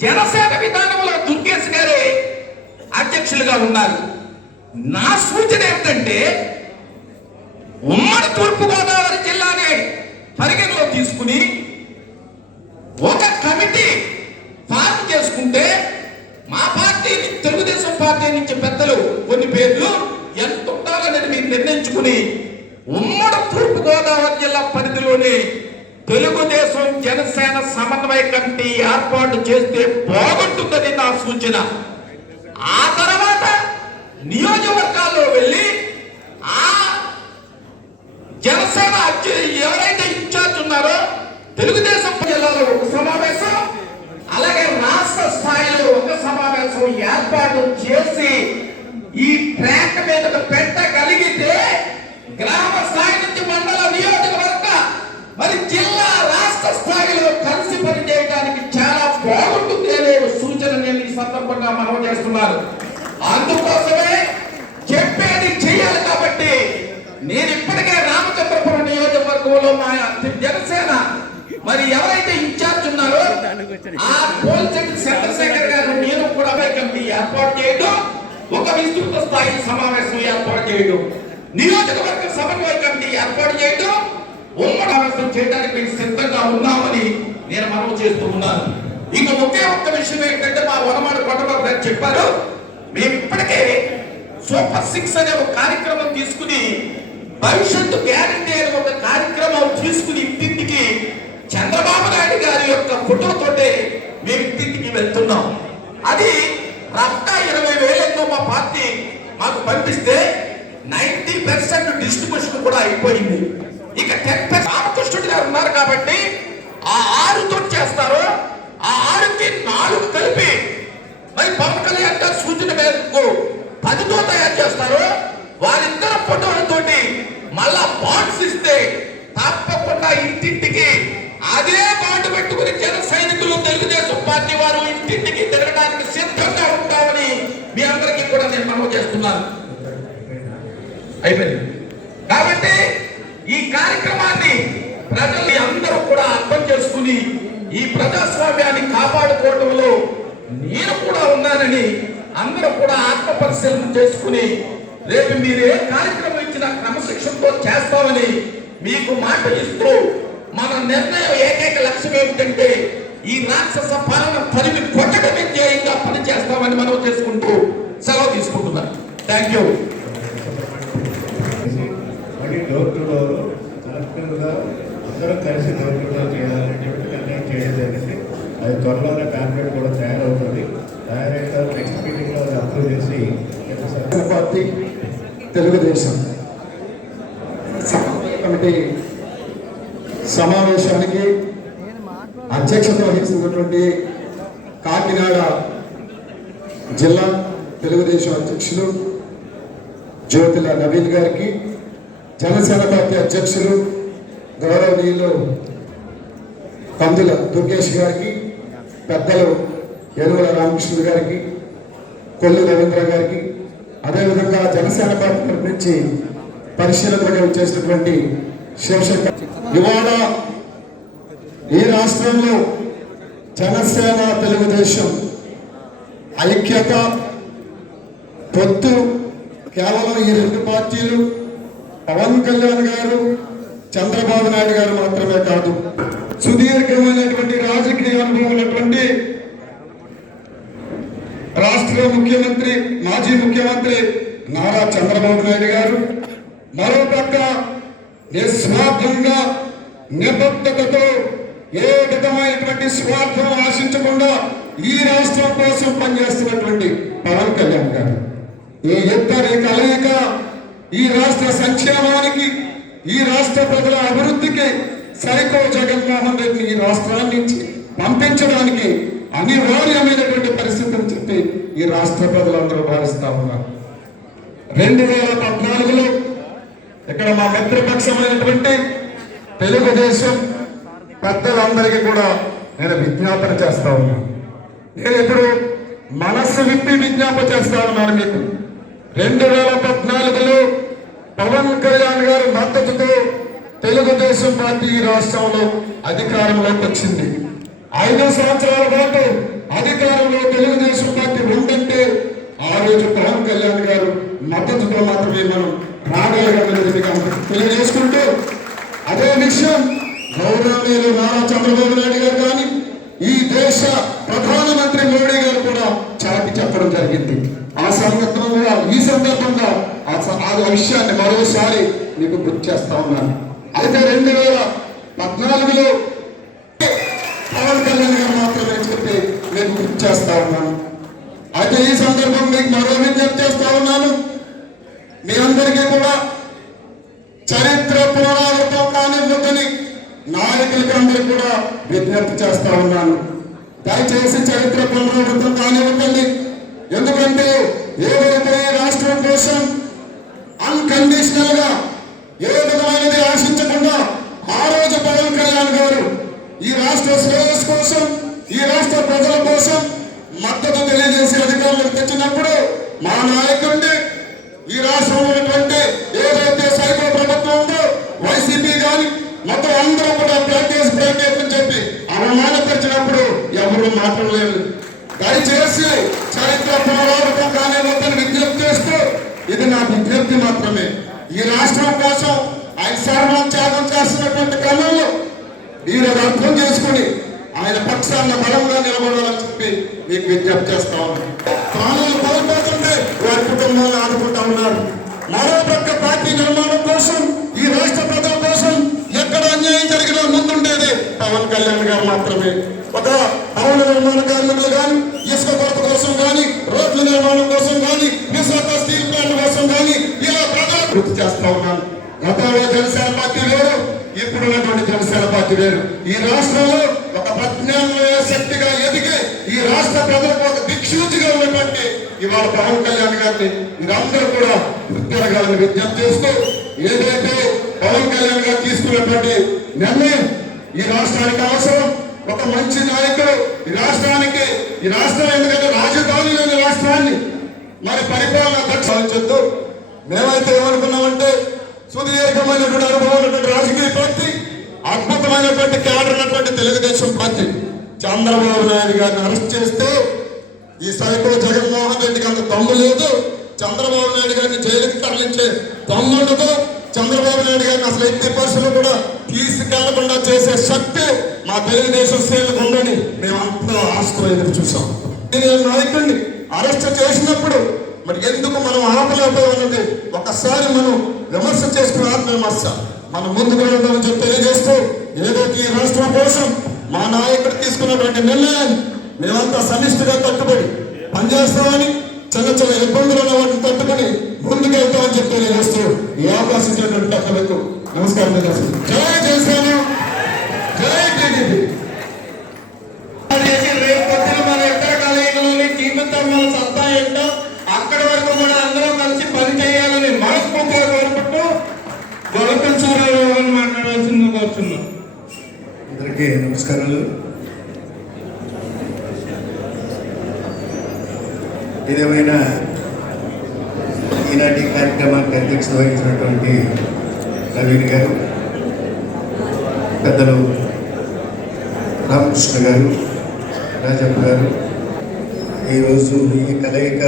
జనసేన విధానంలో దుర్గేష్ గారే అధ్యక్షులుగా ఉన్నారు. నా సూచన ఏమిటంటే, ఉమ్మడి తూర్పుగోదావరి జిల్లాని పరిగణలో తీసుకుని ఒక కమిటీ ఫార్మ్ చేసుకుంటే, మా పార్టీ తెలుగుదేశం పార్టీ నుంచి పెద్దలు కొన్ని పేర్లు ఎంత ఉండాలనేది మీరు నిర్ణయించుకుని ఉమ్మడి తూర్పుగోదావరి జిల్లా పరిధిలోని తెలుగుదేశం జనసేన సమన్వయ కమిటీ ఏర్పాటు చేస్తే బాగుంటుందని నా సూచన. ఆ తర్వాత నియోజకవర్గాల్లో వెళ్ళి ఆ జనసేన ఎవరైతే ఇన్ఛార్జ్ ఉన్నారో తెలుగుదేశం జిల్లాలో ఒక సమావేశం, అలాగే రాష్ట్ర స్థాయిలో ఒక సమావేశం ఏర్పాటు చేసి ఈ ట్రాక్ మీద పెట్టగలిగితే గ్రామ స్థాయి నుంచి మండల, నియోజకవర్గ, మరి జిల్లా, రాష్ట్ర స్థాయిలో కలిసి పనిచేయడానికి చాలా బాగుంటుంది అనే సూచన నేను ఈ సందర్భంగా మనవి చేస్తున్నాను. అందుకోసమే చెప్పేది చేయాలి. కాబట్టి నేను ఇప్పటికే రామచంద్రపురం నియోజకవర్గంలో మా జనసేన మరి ఎవరైతే ఇన్ఛార్జ్ ఉన్నారో ఆ పోల్చెట్టి చంద్రశేఖర్ గారు, నేను కూడా కమిటీ ఏర్పాటు చేయడం, ఒక విస్తృత స్థాయి సమావేశం ఏర్పాటు చేయడం, నియోజకవర్గ సమన్వయ కమిటీ ఏర్పాటు చేయడం, ఉమ్మడి సమావేశం చేయడానికి మేము సిద్ధంగా ఉన్నామని నేను మనవి చేస్తూ ఉన్నాను. ఇక ఒకే ఒక్క విషయం ఏంటంటే, మా వనమాడ కొట్టబాబు గారు చెప్పారు, మేము ఇప్పటికే సూపర్ 6 అనే ఒక కార్యక్రమం తీసుకుని, భవిష్యత్తు గ్యారంటీ అనే ఒక కార్యక్రమం తీసుకుని ఇంటింటికి చంద్రబాబు నాయుడు గారి యొక్క ఫోటోతోటే మేము ఇంటింటికి వెళ్తున్నాం. అది రఫ్గా 20,000 మా పార్టీ మాకు పంపిస్తే 90% డిస్ట్రిబ్యూషన్ కూడా అయిపోయింది. ఇక 10% రామకృష్ణుడు గారు ఉన్నారు కాబట్టి ఆ 6తో చేస్తారు. ఆ 6కి 4 కలిపి మరి పవన్ కళ్యాణ్ గారు సూచన మేరకు 10తో తయారు చేస్తారు. వారిద్దరు ఫోటోలతోటి మళ్ళా బాండ్స్ ఇస్తే తప్పకుండా ఇంటింటికి అదే బాండ్ పెట్టుకుని జన సైనికులు, తెలుగుదేశం పార్టీ వారు ఇంటింటికి తిరగడానికి సిద్ధంగా ఉంటామని మీ అందరికీ కూడా నేను మనవి చేస్తున్నాను. అయిపోయింది. కాబట్టి ఈ కార్యక్రమాన్ని ప్రజల్ని అందరూ కూడా అర్థం చేసుకుని ఈ ప్రజాస్వామ్యాన్ని కాపాడుకోవడంలో నేను కూడా ఉన్నానని అందరూ కూడా ఆత్మ పరిశీలన చేసుకుని రేపు మీరు ఏ కార్యక్రమం ఇచ్చినా క్రమశిక్షణతో చేస్తామని మీకు మాట ఇస్తూ, మన నిర్ణయం ఏకైక లక్ష్యం ఏమిటంటే ఈ రాక్షస పాలన తరిమి కొట్టడమే ధ్యేయంగా పనిచేస్తామని మనం చేసుకుంటూ సెలవు తీసుకుంటున్నాను. Thank you. Door to door కలెక్టివ్గా అందరూ కలిసి డోర్ టు డోర్ చేయాలని చెప్పి నిర్ణయం చేయడం జరిగింది. అది త్వరలోనే ప్యాంప్లెట్ కూడా తయారవుతుంది. తయారైన నెక్స్ట్ మీటింగ్లో అది అప్రూవ్ చేసి పార్టీ తెలుగుదేశం కమిటీ సమావేశానికి అధ్యక్షత వహిస్తున్నటువంటి కాకినాడ జిల్లా తెలుగుదేశం అధ్యక్షులు జ్యోతుల నవీన్ గారికి, జనసేన పార్టీ అధ్యక్షులు గౌరవనీయులు కందుల దుర్గేష్ గారికి, పెద్దలు యనుమల రామకృష్ణుడు గారికి, కొల్లు రవీంద్ర గారికి, అదేవిధంగా జనసేన పార్టీ తరఫు నుంచి పరిశీలనగా చేసినటువంటి శివశంకర్. ఇవాళ ఈ రాష్ట్రంలో జనసేన తెలుగుదేశం ఐక్యత, పొత్తు కేవలం ఈ 2 పార్టీలు, పవన్ కళ్యాణ్ గారు, చంద్రబాబు నాయుడు గారు మాత్రమే కాదు, సుదీర్ఘమైనటువంటి రాజకీయ అనుభవం ఉన్నటువంటి రాష్ట్ర ముఖ్యమంత్రి, మాజీ ముఖ్యమంత్రి నారా చంద్రబాబు నాయుడు గారు, మరోపక్క నిస్వార్థంగా నిబద్ధతతో ఏ విధమైనటువంటి స్వార్థం ఆశించకుండా ఈ రాష్ట్రం కోసం పనిచేస్తున్నటువంటి పవన్ కళ్యాణ్ గారు. ఈ ఇద్దరి కలయిక ఈ రాష్ట్ర సంక్షేమానికి, ఈ రాష్ట్ర ప్రజల అభివృద్ధికి సైకో జగన్మోహన్ రెడ్డిని ఈ రాష్ట్రాన్ని నుంచి పంపించడానికి అనివార్యమైనటువంటి పరిస్థితి అని చెప్పి ఈ రాష్ట్ర ప్రజలందరూ భావిస్తా ఉన్నారు. 2014లో ఇక్కడ మా మిత్రపక్షమైనటువంటి తెలుగుదేశం పెద్దలందరికీ కూడా నేను విజ్ఞాపన చేస్తా ఉన్నాను. నేను ఇప్పుడు మనస్సు విప్పి విజ్ఞాపన చేస్తా ఉన్నాను మీకు. 2014లో పవన్ కళ్యాణ్ గారి మద్దతుతో తెలుగుదేశం పార్టీ ఈ రాష్ట్రంలో అధికారంలోకి వచ్చింది. 5 సంవత్సరాల పాటు అధికారంలో తెలుగుదేశం పార్టీ ఉందంటే ఆ రోజు పవన్ కళ్యాణ్ గారు మద్దతుతో మాత్రమే మనం రాగలిగేది తెలియజేసుకుంటూ, అదే విషయం గౌరవనీయులు నారా చంద్రబాబు నాయుడు గారు కానీ ఈ దేశ ప్రధానమంత్రి మోడీ గారు కూడా చాటి చెప్పడం జరిగింది. ఆ సందర్భంగా ఈ సందర్భంగా ఆ విషయాన్ని మరోసారి మీకు గుర్తు చేస్తా ఉన్నాను. అయితే 2014లో పవన్ కళ్యాణ్ గారు మాత్రమే చెప్పి నేను గుర్తు చేస్తా ఉన్నాను. అయితే ఈ సందర్భం మీకు మరో విజ్ఞప్తి చేస్తా ఉన్నాను. మీ అందరికీ కూడా చరిత్ర పునరావృతం కానివ్వదని నాయకులకి అందరికీ కూడా విజ్ఞప్తి చేస్తా ఉన్నాను. దయచేసి చరిత్ర పునరావృతం కానివ్వకండి. ఎందుకంటే ఏదైతే రాష్ట్రం కోసం అన్కండిషనల్ గా ఏ విధమైనది ఆశించకుండా ఆ రోజు పవన్ కళ్యాణ్ గారు ఈ రాష్ట్ర శ్రేయస్ కోసం, ఈ రాష్ట్ర ప్రజల కోసం మద్దతు తెలియజేసి అధికారులకు తెచ్చినప్పుడు మా నాయకుడిని ఈ రాష్ట్రంలో ఉన్నటువంటి ఏదైతే సైకో ప్రభుత్వం ఉందో వైసీపీ కానీ మొత్తం అందరూ కూడా ప్యాకేజ్ అని చెప్పి అవమానపరిచినప్పుడు ఎవరు మాట్లాడలేదు. దయచేసి చరిత్ర పునరావృతం కానివ్వద్దని విజ్ఞప్తి చేస్తూ, ఇది నా విజ్ఞప్తి మాత్రమే. ఈ రాష్ట్రం కోసం ఆయన సర్వం త్యాగం చేస్తున్నటువంటి క్రమంలో మీరు అర్థం చేసుకుని ఆయన పక్షాన్ని బలంగా నిలబడాలని చెప్పి మీకు విజ్ఞప్తి చేస్తా ఉన్నాను. ప్రాణాలు కోల్పోతుంటే వారి కుటుంబాలను ఆదుకుంటా ఉన్నారు. మరో ప్రక్క పార్టీ నిర్మాణం కోసం, ఈ రాష్ట్ర ప్రజల కోసం ఎక్కడ అన్యాయం జరిగినా ముందుండేది పవన్ కళ్యాణ్ గారు మాత్రమే. ఒక భవన నిర్మాణ కార్మికులు కానీ, ఇసుక కొరత కోసం కానీ, రోడ్ల నిర్మాణం కోసం కానీ, విశాఖ స్టీల్ ప్లాంట్ కోసం కానీ ఇలా ప్రజలు గుర్తు చేస్తా ఉన్నాను. గతంలో జనసేన పార్టీ వేరు, ఇప్పుడున్నటువంటి జనసేన పార్టీ వేరు. ఈ రాష్ట్రంలో ఒక ప్రజ్ఞాన్వయ శక్తిగా ఎదిగి ఈ రాష్ట్ర ప్రజలకు ఒక దిక్సూచిగా ఉన్నటువంటి ఇవాళ పవన్ కళ్యాణ్ గారిని మీరందరూ కూడా గుర్తిరగాలని విజ్ఞప్తి చేస్తూ, ఏదైతే పవన్ కళ్యాణ్ గారు తీసుకున్నటువంటి నిర్ణయం ఈ రాష్ట్రానికి అవసరం. ఒక మంచి నాయకుడు ఈ రాష్ట్రం ఎందుకంటే రాజధాని లేని రాష్ట్రాన్ని మరి పరిపాలన దక్షించొద్దు. మేమైతే ఏమనుకున్నామంటే సుదీర్ఘమైనటువంటి అనుభవం ఉన్నటువంటి రాజకీయ పార్టీ, అద్భుతమైనటువంటి క్యాడర్ ఉన్నటువంటి తెలుగుదేశం పార్టీ చంద్రబాబు నాయుడు గారిని అరెస్ట్ చేస్తే ఈ సైకో జగన్మోహన్ రెడ్డికి అంత దమ్ము లేదు. చంద్రబాబు నాయుడు గారిని జైలుకి తరలించే దమ్ము ఉండదు. చంద్రబాబు నాయుడు గారిని అసలు ఎట్టి పరిస్థితుల్లో కూడా తీసుకెళ్లకుండా చేసే శక్తి మా తెలుగుదేశం శ్రేణులకు ఉందని మేమంతా ఆశతో ఎదురు చూసాం. నాయకుడిని అరెస్ట్ చేసినప్పుడు మరి ఎందుకు మనం ఆపలేకపోయినది ఒకసారి మనం విమర్శ చేసుకుని ఆత్మవిమర్శ మనం ముందుకు వెళ్దామని చెప్పి తెలియజేస్తూ, ఏదైతే ఈ రాష్ట్రం కోసం మా నాయకుడు తీసుకున్నటువంటి నిర్ణయాన్ని మేమంతా సమిష్టిగా కట్టుబడి పనిచేస్తామని, చిన్న చిన్న ఇబ్బందులు ఉన్న వాటిని తట్టుకుని ముందుకు వెళ్తామని చెప్పి తెలియజేస్తూ ఈ అవకాశం ఇచ్చినటువంటి అక్కలకు నమస్కారం తెలియజేస్తాను. జై జనసేన, జై టీడీపీ. రేపు పొద్దున మన ఇతర కలయికలోని జీవితం మన సత్తా ఏంటో అక్కడి వరకు కూడా అందరూ కలిసి పని చేయాలని మనస్ఫూర్తిగా కోరుకుంటూ గొడవల సూర్యరావు మాట్లాడాల్సింది కోరుతున్నాం. అందరికీ నమస్కారాలు. ఏదేమైనా ఈనాటి కార్యక్రమానికి అధ్యక్షత వహించినటువంటి నవీన్ గారు, పెద్దలు రామకృష్ణ గారు, రాజప్ప గారు, ఈరోజు ఈ కలయిక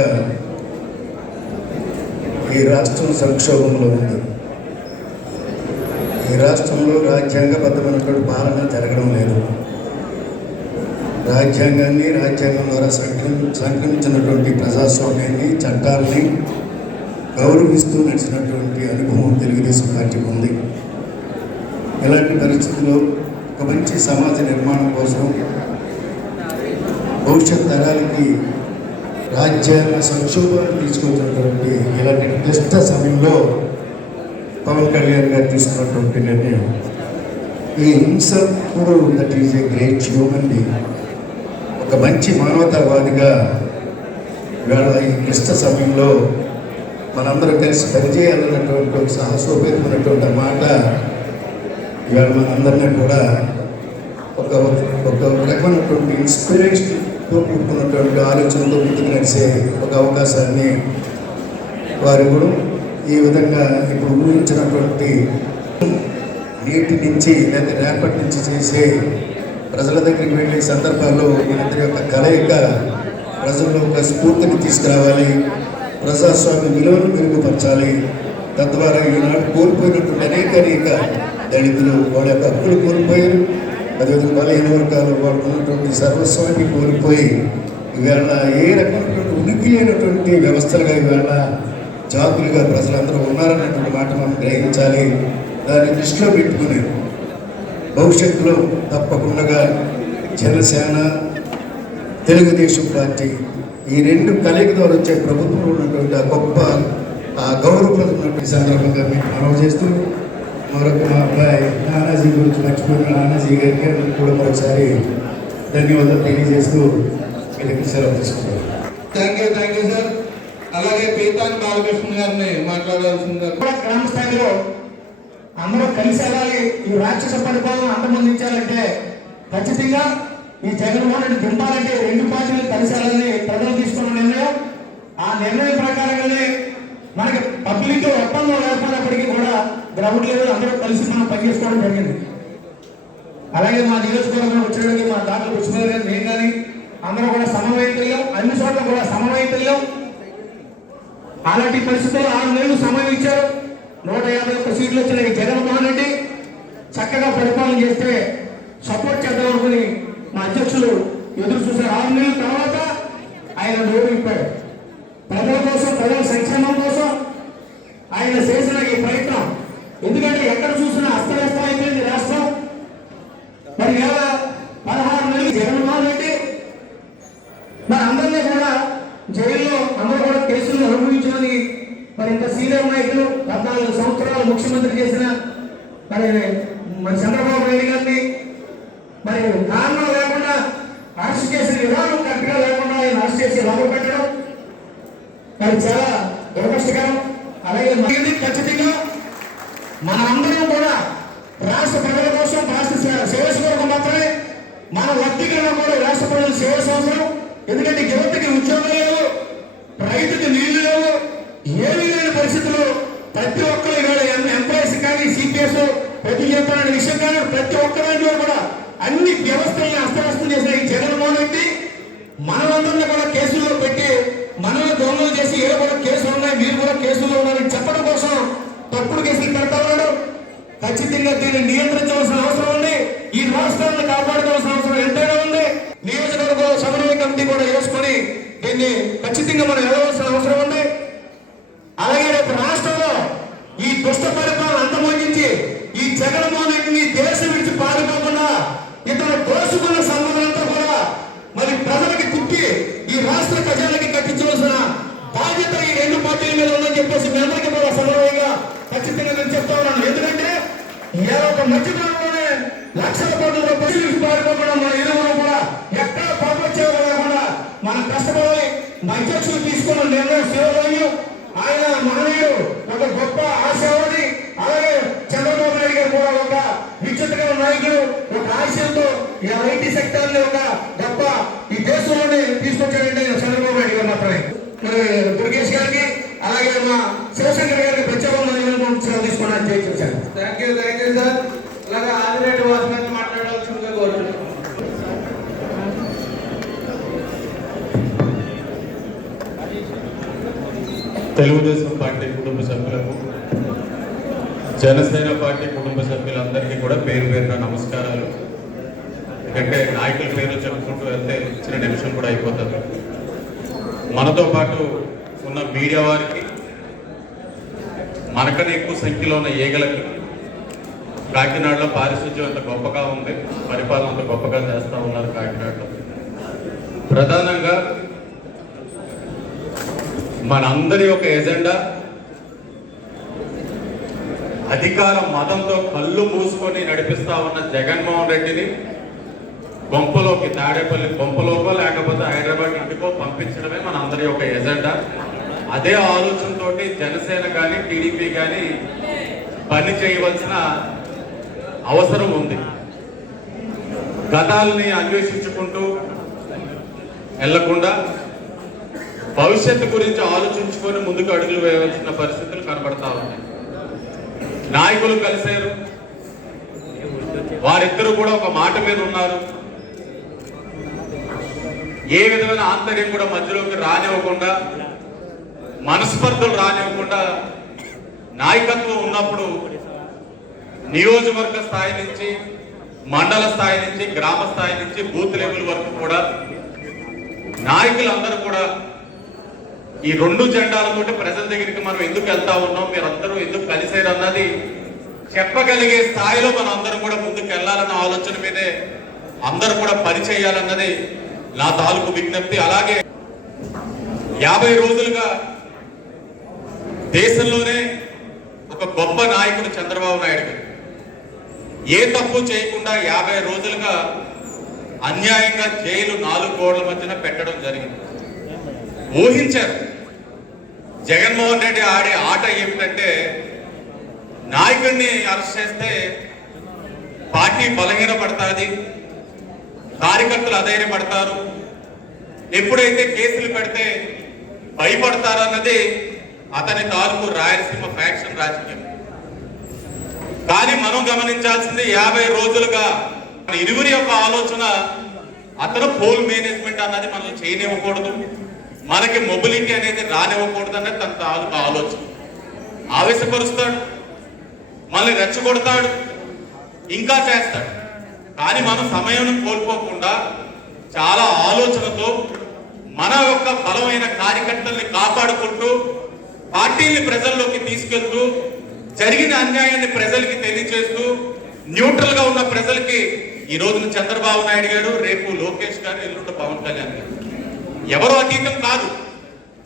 ఈ రాష్ట్రం సంక్షోభంలో ఉంది. ఈ రాష్ట్రంలో రాజ్యాంగబద్ధమైనటువంటి పాలన జరగడం లేదు. రాజ్యాంగం ద్వారా సంక్రమించినటువంటి ప్రజాస్వామ్యాన్ని, చట్టాలని గౌరవిస్తూ నడిచినటువంటి అనుభవం తెలుగుదేశం పరిస్థితుల్లో ఒక మంచి సమాజ నిర్మాణం కోసం భవిష్యత్ తరాలకి రాజ్యాంగ సంక్షోభాన్ని తీసుకొచ్చినటువంటి ఇలాంటి క్లిష్ట సమయంలో పవన్ కళ్యాణ్ గారు తీసుకున్నటువంటి నిర్ణయం ఈ హింసకుడు that is a great human being, ఒక మంచి మానవతావాదిగా ఇవాళ ఈ క్లిష్ట సమయంలో మనందరం కలిసి పనిచేయాలన్నటువంటి ఒక సాహసోపేతమైనటువంటి మాట ఇవాళ మనందరినీ కూడా ఒక రకమైనటువంటి ఇన్స్పిరేషన్తో కూడుకున్నటువంటి ఆలోచనతో ముందుకు నడిచే ఒక అవకాశాన్ని వారు కూడా ఈ విధంగా ఇప్పుడు ఊహించినటువంటి నేటి నుంచి లేదా రేపటి నుంచి చేసే ప్రజల దగ్గరికి వెళ్ళే సందర్భాల్లో వీళ్ళందరి యొక్క కలయిక ప్రజల్లో ఒక స్ఫూర్తిని తీసుకురావాలి, ప్రజాస్వామ్య విలువను మెరుగుపరచాలి. తద్వారా ఈనాడు కోల్పోయినటువంటి అనేక దళితులు వాళ్ళ యొక్క హక్కులు కోల్పోయారు, అదేవిధంగా బలహీన వర్గాలు వాళ్ళు ఉన్నటువంటి సర్వస్వాన్ని కోల్పోయి ఇవాళ ఏ రకమైనటువంటి ఉనికి లేనటువంటి వ్యవస్థలుగా ఇవాళ జాతులుగా ప్రజలందరూ ఉన్నారన్నటువంటి మాట మనం గ్రహించాలి. దాన్ని దృష్టిలో పెట్టుకుని భవిష్యత్తులో తప్పకుండా జనసేన, తెలుగుదేశం పార్టీ ఈ రెండు కలయిక ద్వారా వచ్చే ప్రభుత్వంలో ఉన్నటువంటి ఆ గొప్ప గౌరవప్రదమైనటువంటి సందర్భంగా మీకు మనవి చేస్తూ మరొక మా అబ్బాయి నానాజీ గురించి మర్చిపోయిన నానాజీ గారికి కూడా మరొకసారి ధన్యవాదాలు తెలియజేస్తూ మీ దగ్గర సెలవు తీసుకుంటారు. Thank you sir. అలాగే పీతాని బాలకృష్ణ గారిని మాట్లాడాల్సింది. గ్రామ స్థాయిలో అందరూ కలిసి వెళ్ళాలి, ఈ రాక్షస పరిపాలన అంతమొందించాలంటే ఖచ్చితంగా ఈ జగన్మోహన్ రెడ్డి దింపాలంటే రెండు పార్టీలు కలిసి వెళ్ళాలని ప్రజలు తీసుకున్న నిర్ణయం. ఆ నిర్ణయం ప్రకారంగానే మనకి పబ్లిక్ ఒప్పందం లేకపోయినప్పటికీ కూడా గ్రౌండ్ లెవెల్ అందరూ కలిసి మనం పనిచేసుకోవడం జరిగింది. అలాగే మా నియోజకవర్గంలో వచ్చేటికి మా డాక్టర్ కృష్ణగారు గారు నేను కానీ అందరూ కూడా సమన్వయం, అన్ని చోట్ల కూడా సమన్వయం. అలాంటి పరిస్థితుల్లో 6 నెలలు సమయం ఇచ్చారు. 151 సీట్లు వచ్చిన ఈ జగన్మోహన్ రెడ్డి చక్కగా పరిపాలన చేస్తే సపోర్ట్ చేద్దాం అనుకుని మా అధ్యక్షులు ఎదురు చూశారు. 6 నెలల తర్వాత ఆయన నోరు ఇప్పాడు. ప్రజల కోసం, ప్రజల సంక్షేమం కోసం ఆయన చేసిన ఈ ప్రయత్నం, ఎందుకంటే ఎక్కడ చూసినా అస్తవ్యస్తం అయిపోయింది రాష్ట్రం. మరి ఇలా 16 నెలలు జగన్మోహన్ రెడ్డి మరి అందరినీ కూడా జైల్లో అందరూ కూడా కేసులు అనుభవించినది. మరి ఇంత సీనియర్ నాయకులు 14 సంవత్సరాలు ముఖ్యమంత్రి చేసిన మరి చంద్రబాబు నాయుడు గారిని మరి కారణం లేకుండా అరెస్ట్ చేసిన విధానం కరెక్ట్గా లేకుండా ఆయన అరెస్ట్ చేసి లోపల పెట్టడం మరి చాలా దురదృష్టకరం. అలాగే ఖచ్చితంగా మన అందరం కూడా రాష్ట్ర ప్రజల కోసం, రాష్ట్ర సేవ కొరకు మాత్రమే మన వ్యక్తిగతంగా కూడా రాష్ట్ర ప్రజలు సేవ అవసరం. ఎందుకంటే యువతకి ఉద్యోగం లేవు, రైతుకి నీళ్లు లేవు, ఏమీ లేని పరిస్థితుల్లో ప్రతి ఒక్కరు ఇవాళ ఎంప్లాయీస్ కానీ, సిపిఎస్ ప్రతి చెప్తాననే విషయం కానీ ప్రతి ఒక్కరిలో కూడా అన్ని వ్యవస్థల్ని అస్తవ్యస్తం చేసిన ఈ జగన్మోహన్ రెడ్డి మనలందరినీ కూడా కేసుల్లో పెట్టి మనల్ని దొంగలు చేసి ఏదో కూడా కేసులు ఉన్నాయి, మీరు కూడా కేసుల్లో ఉన్నారని చెప్పడం కోసం తప్పుడు కేసులు పెడతా ఉన్నాడు. ఖచ్చితంగా దీన్ని నియంత్రించవలసిన అవసరం ఉంది. ఈ రాష్ట్రాన్ని కాపాడుకోవాల్సిన అవసరం ఎంతైనా ఉంది. నియోజకవర్గ సమన్వయ కమిటీ కూడా వేసుకొని దీన్ని ఖచ్చితంగా మనం వెళ్ళవలసిన అవసరం ఉంది. అలాగే రేపు రాష్ట్రంలో ఈ దుష్ట పరిపాలన అంతమొందించి ఈ జగన్మోహన్ రెడ్డిని దేశం విడిచి పారిపోకుండా ఇతను దోసుకున్న సంబంధంతో కూడా మరి ప్రజలకి కుట్టి ఈ రాష్ట్ర ప్రజలకి కట్టించవలసిన బాధ్యత ఈ రెండు పార్టీల మీద ఉందని చెప్పేసి మీ అందరికీ కూడా సమన్వయంగా ఖచ్చితంగా నేను చెప్తా ఉన్నాను. ఎందుకంటే ఒక మధ్యకాలంలోనే లక్షల కోట్ల రూపాయలు పారిపోకుండా మన ఇరువురు కూడా ఎక్కడ పాపచ్చేవారు లేకుండా మన కష్టపడి అధ్యక్షులు తీసుకున్న నిర్ణయం సేవలు ఆయన మహనీయుడు, ఒక గొప్ప ఆశావాది. అలాగే చంద్రబాబు నాయుడు గారు కూడా ఒక విచిత్రమైన నాయకుడు, ఒక ఆశయంతో ఈ ఐటీ సెక్టర్ ని ఒక గొప్ప ఈ దేశంలోనే తీసుకొచ్చాడంటే చంద్రబాబు నాయుడు గారు మాత్రమే. దుర్గేష్ గారికి అలాగే మా శివశంకర్ గారికి ప్రత్యేకంగా తీసుకోవడానికి చేయించాను. Thank you sir. అలాగే ఆదిరెడ్డి వాసుని మాట్లాడాల్సిందిగా కోరుతున్నాను. తెలుగుదేశం పార్టీ కుటుంబ సభ్యులకు, జనసేన పార్టీ కుటుంబ సభ్యులందరికీ కూడా పేరు పేరున నమస్కారాలు. ఎందుకంటే నాయకుల పేర్లు చెప్పుకుంటూ వెళ్తే చిన్న నిమిషం కూడా అయిపోతుంది. మనతో పాటు ఉన్న మీడియా వారికి, మనకన్నా ఎక్కువ సంఖ్యలో ఉన్న ఈగలకి, కాకినాడలో పారిశుద్ధ్యం అంత గొప్పగా ఉంది, పరిపాలన అంత గొప్పగా చేస్తూ ఉన్నారు కాకినాడలో. ప్రధానంగా మనందరి ఒక ఎజెండా అధికార మతంతో కళ్ళు మూసుకొని నడిపిస్తా ఉన్న జగన్మోహన్ రెడ్డిని గొంపలోకి, తాడేపల్లి గొంపలోకో లేకపోతే హైదరాబాద్ ఇంటికో పంపించడమే మన అందరి ఒక ఎజెండా. అదే ఆలోచనతో జనసేన కానీ టీడీపీ కానీ పని చేయవలసిన అవసరం ఉంది. గతాలని అన్వేషించుకుంటూ వెళ్లకుండా భవిష్యత్తు గురించి ఆలోచించుకొని ముందుకు అడుగులు వేయవలసిన పరిస్థితులు కనబడతా ఉన్నాయి. నాయకులు కలిశారు, వారిద్దరూ కూడా ఒక మాట మీద ఉన్నారు. ఏ విధమైన ఆంతర్యం కూడా మధ్యలోకి రానివ్వకుండా, మనస్పర్ధలు రానివ్వకుండా నాయకత్వం ఉన్నప్పుడు నియోజకవర్గ స్థాయి నుంచి, మండల స్థాయి నుంచి, గ్రామ స్థాయి నుంచి బూత్ లెవెల్ వరకు కూడా నాయకులందరూ కూడా ఈ రెండు జెండాలతోటి ప్రజల దగ్గరికి మనం ఎందుకు వెళ్తా ఉన్నాం, మీరందరూ ఎందుకు కలిసేరు అన్నది చెప్పగలిగే స్థాయిలో మనం అందరం కూడా ముందుకు వెళ్ళాలన్న ఆలోచన మీదే అందరూ కూడా పని చేయాలన్నది నా తాలూకు విజ్ఞప్తి. అలాగే 50 రోజులుగా దేశంలోనే ఒక గొప్ప నాయకుడు చంద్రబాబు నాయుడు గారు ఏ తప్పు చేయకుండా 50 రోజులుగా అన్యాయంగా జైలు 4 గోడల మధ్యన పెట్టడం జరిగింది. ఊహించారు జగన్మోహన్ రెడ్డి ఆడే ఆట ఏమిటంటే, నాయకుడిని అరెస్ట్ చేస్తే పార్టీ బలహీనపడుతుంది, కార్యకర్తలు అధైర్యపడతారు, ఎప్పుడైతే కేసులు పెడితే భయపడతారన్నది అతని తాలూకు రాయలసీమ ఫ్యాక్షన్ రాజకీయం. కానీ మనం గమనించాల్సింది 50 రోజులుగా ఇరువురి యొక్క ఆలోచన, అతను పోల్ మేనేజ్మెంట్ అన్నది మనల్ని చేయనివ్వకూడదు, మనకి మొబిలిటీ అనేది రానివ్వకూడదు అనేది తన తాలూకు ఆలోచన. ఆవేశపరుస్తాడు, మళ్ళీ రెచ్చగొడతాడు, ఇంకా చేస్తాడు. కానీ మనం సమయం కోల్పోకుండా చాలా ఆలోచనతో మన యొక్క బలమైన కార్యకర్తల్ని కాపాడుకుంటూ పార్టీని ప్రజల్లోకి తీసుకెళ్తూ జరిగిన అన్యాయాన్ని ప్రజలకి తెలియజేస్తూ న్యూట్రల్ గా ఉన్న ప్రజలకి ఈ రోజున చంద్రబాబు నాయుడు గారు, రేపు లోకేష్ గారు, ఎల్లుండి పవన్ కళ్యాణ్ గారు ఎవరో అతీతం కాదు.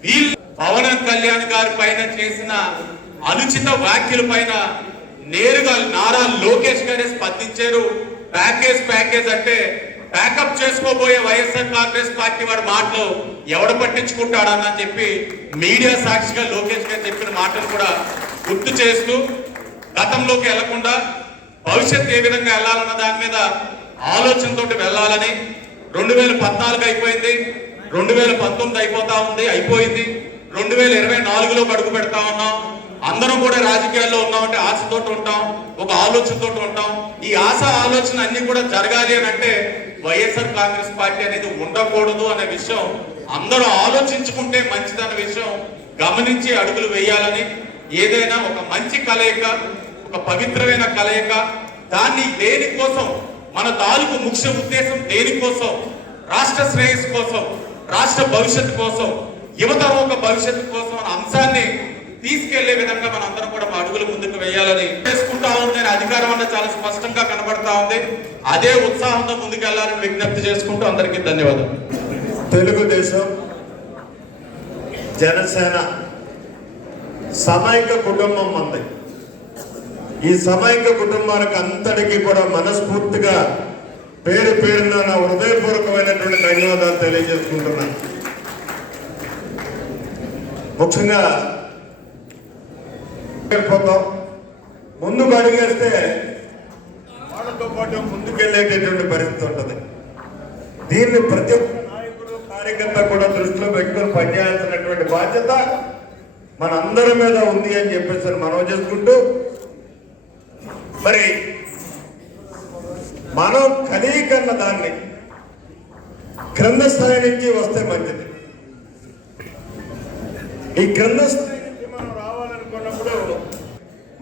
వీళ్ళు పవన్ కళ్యాణ్ గారి పైన చేసిన అనుచిత వ్యాఖ్యల పైన నేరుగా నారా లోకేష్ గారే స్పందించారు. ప్యాకేజ్ అంటే ప్యాకప్ చేసుకోబోయే వైఎస్ఆర్ కాంగ్రెస్ పార్టీ వాడి మాటలు ఎవడు పట్టించుకుంటాడని చెప్పి మీడియా సాక్షిగా లోకేష్ గారు చెప్పిన మాటలు కూడా గుర్తు చేస్తూ, గతంలోకి వెళ్లకుండా భవిష్యత్తు ఏ విధంగా వెళ్ళాలన్న దాని మీద ఆలోచనతో వెళ్ళాలని 2014 అయిపోయింది, 2019 అయిపోయింది, 2024లో అడుగు పెడతా ఉన్నాం. అందరం కూడా రాజకీయాల్లో ఉన్నామంటే ఆశతోటి ఉంటాం, ఒక ఆలోచనతో ఉంటాం. ఈ ఆశ ఆలోచన అన్ని కూడా జరగాలి అని అంటే వైఎస్ఆర్ కాంగ్రెస్ పార్టీ అనేది ఉండకూడదు అనే విషయం అందరూ ఆలోచించుకుంటే మంచిదన్న విషయం గమనించి అడుగులు వేయాలని, ఏదైనా ఒక మంచి కలయిక, ఒక పవిత్రమైన కలయిక, దాన్ని దేనికోసం, మన తాలూకు ముఖ్య ఉద్దేశం దేనికోసం, రాష్ట్ర శ్రేయస్సు కోసం, రాష్ట్ర భవిష్యత్తు కోసం, యువతరం ఒక భవిష్యత్తు కోసం అనే అంశాన్ని తీసుకెళ్లే విధంగా మన అందరం కూడా అడుగులు ముందుకు వేయాలని చేసుకుంటా ఉంది. అధికారం అన్న చాలా స్పష్టంగా కనబడతా ఉంది. అదే ఉత్సాహంతో ముందుకు వెళ్ళాలని విజ్ఞప్తి చేసుకుంటూ అందరికీ ధన్యవాదాలు. తెలుగుదేశం, జనసేన సమైక్య కుటుంబం ఉంది. ఈ సమైక్య కుటుంబానికి అంతటికీ కూడా మనస్ఫూర్తిగా పేరు పేరున నా హృదయపూర్వకమైనటువంటి ధన్యవాదాలు తెలియజేసుకుంటున్నాను. ముఖ్యంగా ముందుకు అడిగేస్తే వాళ్ళతో పాటు ముందుకెళ్ళేటటువంటి పరిస్థితి ఉంటుంది. దీన్ని ప్రతి ఒక్క నాయకుడు, కార్యకర్త కూడా దృష్టిలో పెట్టుకుని పనిచేయాల్సినటువంటి బాధ్యత మనందరి మీద ఉంది అని చెప్పేసి మనం చేసుకుంటూ, మరి మనం కలీకన్న దాన్ని క్రింద స్థాయి నుంచి వస్తే మంచిది. ఈ క్రింద స్థాయి నుంచి మనం రావాలనుకున్నప్పుడు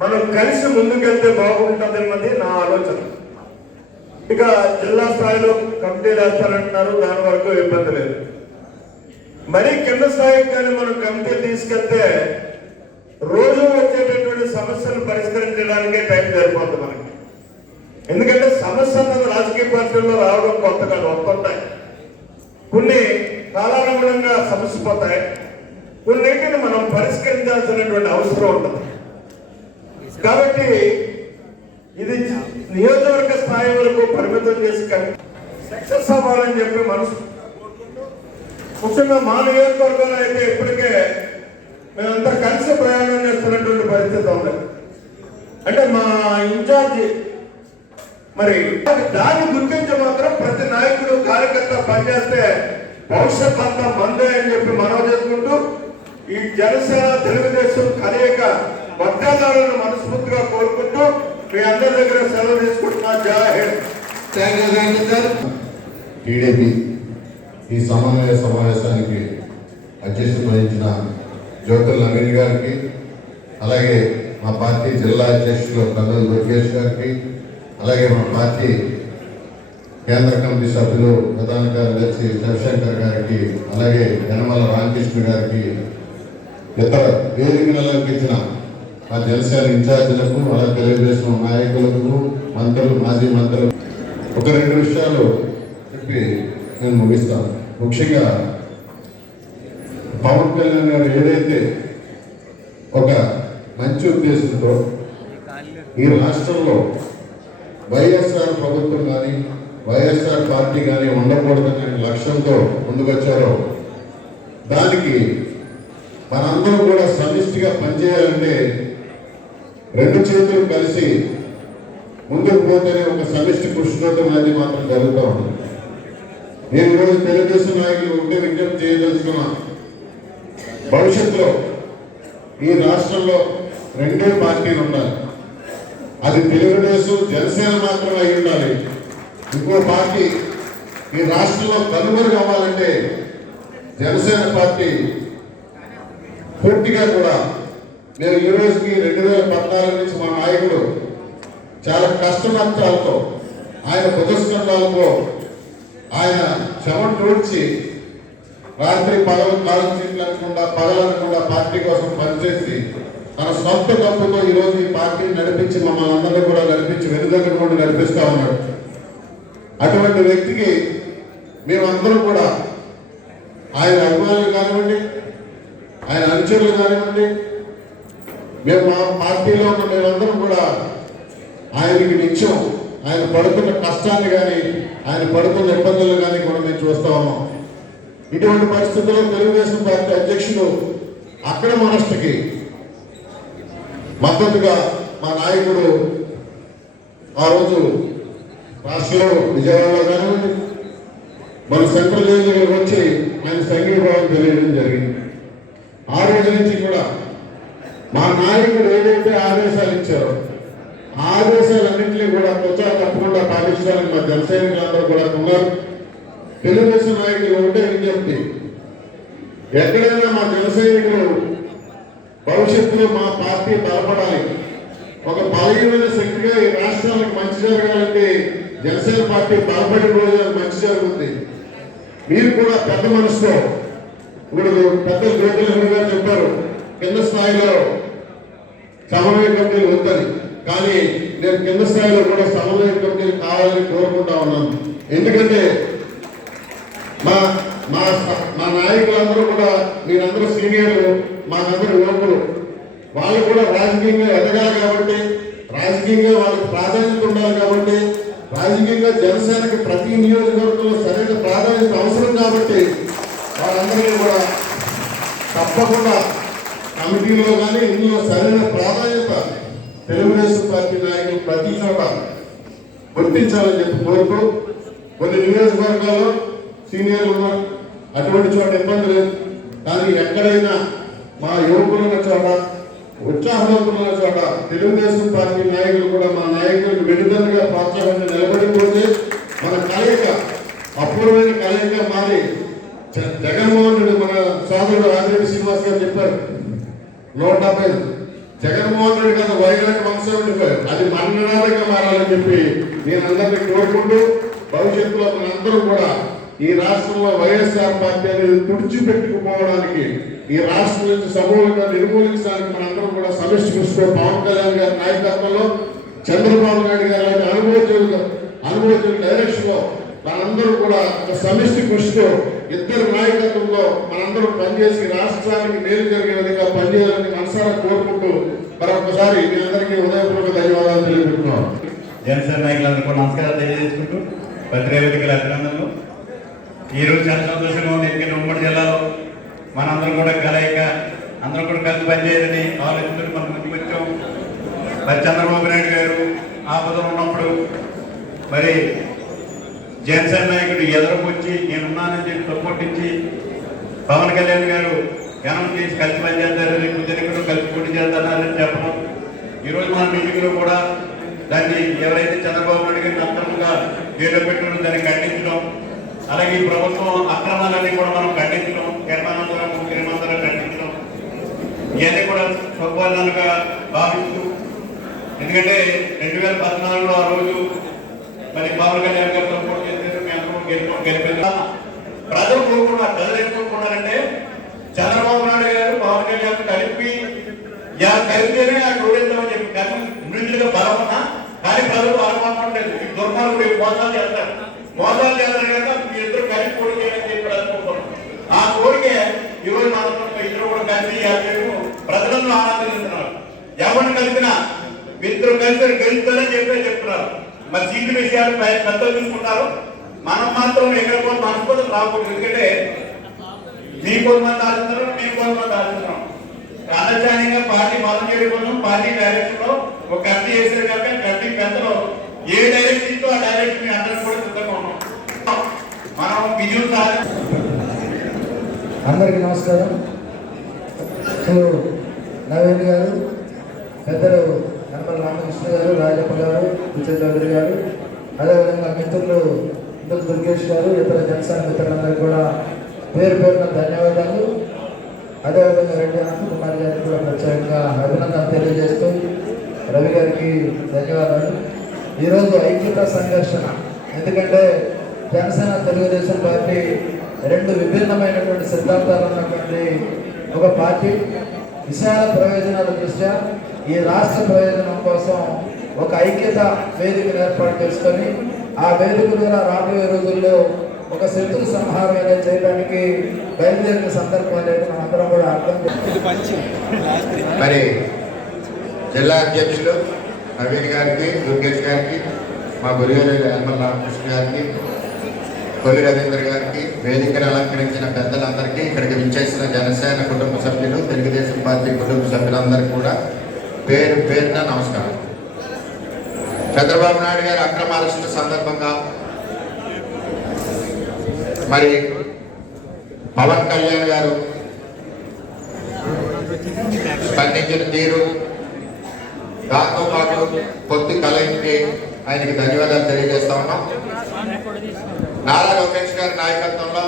మనం కలిసి ముందుకెళ్తే బాగుంటుంది అన్నది నా ఆలోచన. ఇక జిల్లా స్థాయిలో కమిటీలు వేస్తారంటున్నారు, దాని వరకు ఇబ్బంది లేదు. మరి కింద స్థాయికి కానీ మనం కమిటీలు తీసుకెళ్తే రోజు వచ్చేటటువంటి సమస్యలు పరిష్కరించడానికే టైం సరిపోతుంది మనకి. ఎందుకంటే సమస్య అన్నది రాజకీయ పార్టీల్లో రావడం కొత్త కాదు, వస్తుంటాయి. కొన్ని కాలానుగుణంగా సమస్య పోతాయి, కొన్నింటిని మనం పరిష్కరించాల్సినటువంటి అవసరం ఉంటుంది. కాబట్టి ఇది నియోజకవర్గ స్థాయి వరకు పరిమితం చేసి సక్సెస్ అవ్వాలని చెప్పి మనసు, ముఖ్యంగా మా నియోజకవర్గంలో అయితే ఇప్పటికే మేమంతా కలిసి ప్రయాణం చేస్తున్నటువంటి పరిస్థితి ఉంది. అంటే మా ఇన్ఛార్జి మరి దాన్ని గుర్తించి మాత్రం ప్రతి నాయకుడు కార్యకర్త పనిచేస్తే భవిష్యత్ అంతా మందే అని చెప్పి మనవి చేసుకుంటూ ఈ జనసేన తెలుగుదేశం కలయిక వర్గాలను మనస్ఫూర్తిగా కోరుకుంటూ మీ అందరి దగ్గర సెలవు తీసుకుంటున్నా. జై Hind. Thank you sir. TDP ఈ సమన్వయ సమావేశానికి అధ్యక్షత వహించిన జ్యోతుల నవీన్ గారికి, అలాగే మా పార్టీ జిల్లా అధ్యక్షులు కందుల దుర్గేష్ గారికి, అలాగే మా పార్టీ కేంద్ర కమిటీ సభ్యులు ప్రధాన కార్యదర్శి శివశంకర్ గారికి, అలాగే యనమల రామకృష్ణ గారికి, ఇతర వేదికలకు ఇచ్చిన మా జనసేన ఇన్ఛార్జీలకు, అలాగే తెలుగుదేశం నాయకులకు, మంత్రులు, మాజీ మంత్రులు, ఒక 2 విషయాలు చెప్పి నేను ముగిస్తాను. ముఖ్యంగా పవన్ కళ్యాణ్ గారు ఏదైతే ఒక మంచి ఉద్దేశంతో ఈ రాష్ట్రంలో వైఎస్ఆర్ ప్రభుత్వం కానీ వైఎస్ఆర్ పార్టీ కానీ ఉండకూడదనే లక్ష్యంతో ముందుకొచ్చారో దానికి మనందరం కూడా సమిష్టిగా పనిచేయాలంటే 2 చేతులు కలిసి ముందుకు పోతేనే ఒక సమిష్టి కృషితో అనేది మాత్రం జరుగుతూ ఉంది. నేను ఈరోజు తెలుగుదేశం నాయకులు ఉంటే విజ్ఞప్తి చేయదలుచుకున్నా, భవిష్యత్తులో ఈ రాష్ట్రంలో 2 పార్టీలు ఉండాలి. అది తెలుగుదేశం జనసేన మాత్రమే అయి ఉండాలి. ఇంకో పార్టీ ఈ రాష్ట్రంలో కనుమరుగు అవ్వాలంటే జనసేన పార్టీ పూర్తిగా కూడా, నేను ఈ రోజుకి 2014 నుంచి మా నాయకుడు చాలా కష్టనష్టాలతో ఆయన పురస్కారాలతో ఆయన శ్రమం తోడ్చి రాత్రి పగలు కాలం చీట్లనకుండా పగలనకుండా పార్టీ కోసం పనిచేసి తన సొంత డబ్బుతో ఈరోజు ఈ పార్టీని నడిపించి మమ్మల్ని అందరినీ కూడా నడిపించి వెనుదగ్గర కూడా నడిపిస్తా ఉన్నాడు. అటువంటి వ్యక్తికి మేమందరం కూడా ఆయన అభిమానులు కానివ్వండి, ఆయన అనుచరులు కానివ్వండి, మేము మా పార్టీలో ఉన్న మేమందరం కూడా ఆయనకి నిత్యం ఆయన పడుతున్న కష్టాన్ని కానీ ఆయన పడుతున్న ఇబ్బందులు కానీ కూడా మేము చూస్తా ఉన్నాం. ఇటువంటి పరిస్థితుల్లో తెలుగుదేశం పార్టీ అధ్యక్షుడు అక్కడ మనస్సుకి మద్దతుగా మా నాయకుడు ఆ రోజు రాష్ట్రంలో విజయవాడలో కానివ్వండి మన సెంట్రల్ జైలు దగ్గరకు వచ్చి ఆయన సంఘీభావం తెలియడం జరిగింది. ఆ రోజు నుంచి కూడా మా నాయకుడు ఏదైతే ఆదేశాలు ఇచ్చారో ఆ ఆదేశాలన్నింటినీ కూడా ప్రచారం తప్పకుండా పాటించడానికి మా జనసైనికులందరూ కూడా ఉన్నారు. తెలుగుదేశం నాయకులు ఉంటే విజ్ఞప్తి, ఎక్కడైనా మా జనసైనికులు భవిష్యత్తులో మా పార్టీ బలపడాలి, ఒక బలహీనమైన శక్తిగా ఈ రాష్ట్రానికి మంచి జరగాలంటే జనసేన పార్టీ బలపడిన రోజు మంచి జరుగుతుంది. మీరు కూడా పెద్ద మనసుతో, ఇప్పుడు పెద్ద జ్యోతుల గారు చెప్పారు కింద స్థాయిలో సమన్వయ కమిటీలు వద్దని, కానీ నేను కింద స్థాయిలో కూడా సమన్వయ కమిటీలు కావాలని కోరుకుంటా ఉన్నాను. ఎందుకంటే మా మా మా నాయకులందరూ కూడా, మీరందరూ సీనియర్లు, మాకందరూ యువకులు, వాళ్ళు కూడా రాజకీయంగా ఎదగాలి కాబట్టి, రాజకీయంగా వాళ్ళకి ప్రాధాన్యత ఉండాలి కాబట్టి, రాజకీయంగా జనసేనకి ప్రతి నియోజకవర్గంలో సరైన ప్రాధాన్యత అవసరం కాబట్టి వాళ్ళందరినీ కూడా తప్పకుండా కమిటీలో కానీ ఇందులో సరైన ప్రాధాన్యత తెలుగుదేశం పార్టీ నాయకులు ప్రతి చోట గుర్తించాలని చెప్పి కోరుతూ, కొన్ని నియోజకవర్గాల్లో సీనియర్లు ఉన్నారు, అటువంటి చోట ఇబ్బంది లేదు. కానీ ఎక్కడైనా మా యువకులు ఉన్న చోట, ఉత్సాహవంతులు ఉన్న చోట తెలుగుదేశం పార్టీ నాయకులు కూడా మా నాయకులకు వెనుదన్నుగా ప్రోత్సాహంగా నిలబడిపోతే మన కలయిక అపూర్వమైన కలయిక మారి జగన్మోహన్ రెడ్డి, మన సోదరుడు ఆదిరెడ్డి శ్రీనివాస్ గారు చెప్పారు 170, జగన్మోహన్ రెడ్డి గారు వైనాడు 175, అది మరణనాథంగా మారాలని చెప్పి నేను అందరినీ కోరుకుంటూ, భవిష్యత్తులో మనందరం కూడా ఈ రాష్ట్రంలో వైఎస్ఆర్ పార్టీ అనేది తుడిచిపెట్టుకుపోవడానికి, ఈ రాష్ట్రం నుంచి సమూలంగా నిర్మూలించడానికి మనందరం కూడా సమిష్టి కృషితో పవన్ కళ్యాణ్ గారి నాయకత్వంలో, చంద్రబాబు నాయుడు గారి అనుభవం సమిష్టి కృషితో ఇద్దరు నాయకత్వంలో మనందరం పనిచేసి రాష్ట్రానికి మేలు జరిగే విధంగా పనిచేయాలని మనసారా కోరుకుంటూ మరొకసారి మీ అందరికీ ఉదయపూర్వక ధన్యవాదాలు తెలియజేస్తున్నాం. జనసేన నాయకులందరూ నమస్కారాలు తెలియజేసుకుంటూ పత్రికా వేదికల అభినందనలు. ఈరోజు చాలా సంతోషంగా ఉంది. ఎందుకంటే ఉమ్మడి జిల్లాలో మనందరం కూడా కలయిక అందరం కూడా కలిసి పనిచేయాలని ఆలోచనలు మన ముందుకు వచ్చాం. మరి చంద్రబాబు నాయుడు గారు ఆపదలో ఉన్నప్పుడు మరి జనసేన నాయకుడు ఎదురుకొచ్చి నేనున్నానని చెప్పి సపోర్ట్ ఇచ్చి పవన్ కళ్యాణ్ గారు జ్ఞానం చేసి కలిసి పనిచేస్తారని కుదిరికలు కలిసి పోటీ చేస్తారని చెప్పడం. ఈరోజు మన మీటింగ్లో కూడా దాన్ని ఎవరైతే చంద్రబాబు నాయుడు గారిని అక్రమంగా జైల్లో పెట్టడం దాన్ని ఖండించడం, అలాగే ఈ ప్రభుత్వం అక్రమాలన్నీ కూడా మనం ఖండించడం, తీర్మానంతరం ముఖ్యమంత్రం ఖండించడం, ఇవన్నీ కూడా స్వపాలనగా భావిస్తూ, ఎందుకంటే 2014లో ఆ రోజు మరి పవన్ కళ్యాణ్ గారు సపోర్ట్ చేశారు, మేము గెలిపిందా ప్రజలు కోరుకున్నారు. ప్రజలు ఏం కోరుకున్నారంటే చంద్రబాబు నాయుడు గారు పవన్ కళ్యాణ్ కలిపితేనే ఆ ఓడిద్దామని చెప్పి ఇండివిజువల్గా బలం ఉన్నా కానీ ప్రజలు అనుమానం లేదు. ఈ దుర్మార్గుడు మోసాలు చేస్తారు కనుక మీ ఇద్దరు కలిసి పోటీ చేయాలని చెప్పి అనుకుంటున్నాం. ఆ కోరికే ఈరోజు మనం ఇద్దరు కూడా కలిసి ప్రజలను ఆనందిస్తున్నారు. ఎవరిని కలిపినా ఇద్దరు కలిసి గెలుస్తారని చెప్తున్నారు. మరి సీటు విషయాలు పెద్ద చూసుకుంటారు. మనం మాత్రం ఎక్కడ కూడా మనస్పతులు రాకూడదు. ఎందుకంటే మీ కొంతమంది ఆలోచనలు మేము కొంతమంది ఆలోచన రాజధానిగా పార్టీ వాలంటీర్ కోసం పార్టీ డైరెక్షన్ లో ఒక కమిటీ చేశారు కనుక కమిటీ పెద్దలో ఏ డైరెక్షన్ ఇస్తూ ఆ డైరెక్షన్ అందరం కూడా సిద్ధంగా ఉన్నాం. మనం విజయం అందరికీ నమస్కారం. నవీన్ గారు, పెద్దలు నర్మల రామకృష్ణ గారు, రాజప్ప గారు, విజయ్ చౌదరి గారు, అదేవిధంగా మిత్రులు దుర్గేష్ గారు, ఇతర జనసేన మిత్రులందరికీ కూడా పేరు పేరున ధన్యవాదాలు. అదేవిధంగా రెడ్డి అనంత్ కుమార్ గారికి కూడా ప్రత్యేకంగా అభినందనలు తెలియజేస్తూ రవి గారికి ధన్యవాదాలు. ఈరోజు ఐక్యత సంఘర్షణ, ఎందుకంటే జనసేన తెలుగుదేశం పార్టీ రెండు విభిన్నమైనటువంటి సిద్ధాంతాలు ఉన్నటువంటి ఒక పార్టీ. విశాల ప్రయోజనాల దృష్ట్యా ఈ రాష్ట్ర ప్రయోజనం కోసం ఒక ఐక్యత వేదికను ఏర్పాటు చేసుకొని ఆ వేదిక ద్వారా రాబోయే రోజుల్లో ఒక శత్రు సంహారం అనేది చేయడానికి బయలుదేరిన సందర్భం అనేది మనందరం కూడా అర్థం చేసుకుంటాం. మరి జిల్లా అధ్యక్షులు నవీన్ గారికి, దుర్గేష్ గారికి, మా గురుగారు యనమల రామకృష్ణ గారికి, కొల్లి రవీంద్ర గారికి, వేదికను అలంకరించిన పెద్దలందరికీ, ఇక్కడికి విచ్చేసిన జనసేన కుటుంబ సభ్యులు, తెలుగుదేశం పార్టీ కుటుంబ సభ్యులందరికీ కూడా పేరు పేరున నమస్కారం. చంద్రబాబు నాయుడు గారి అక్రమ అరెస్టు సందర్భంగా మరి పవన్ కళ్యాణ్ గారు స్పందించిన తీరు, దాంతో పాటు కొద్ది కలయికి ఆయనకి ధన్యవాదాలు తెలియజేస్తా ఉన్నాం. నారా లోకేష్ గారి నాయకత్వంలో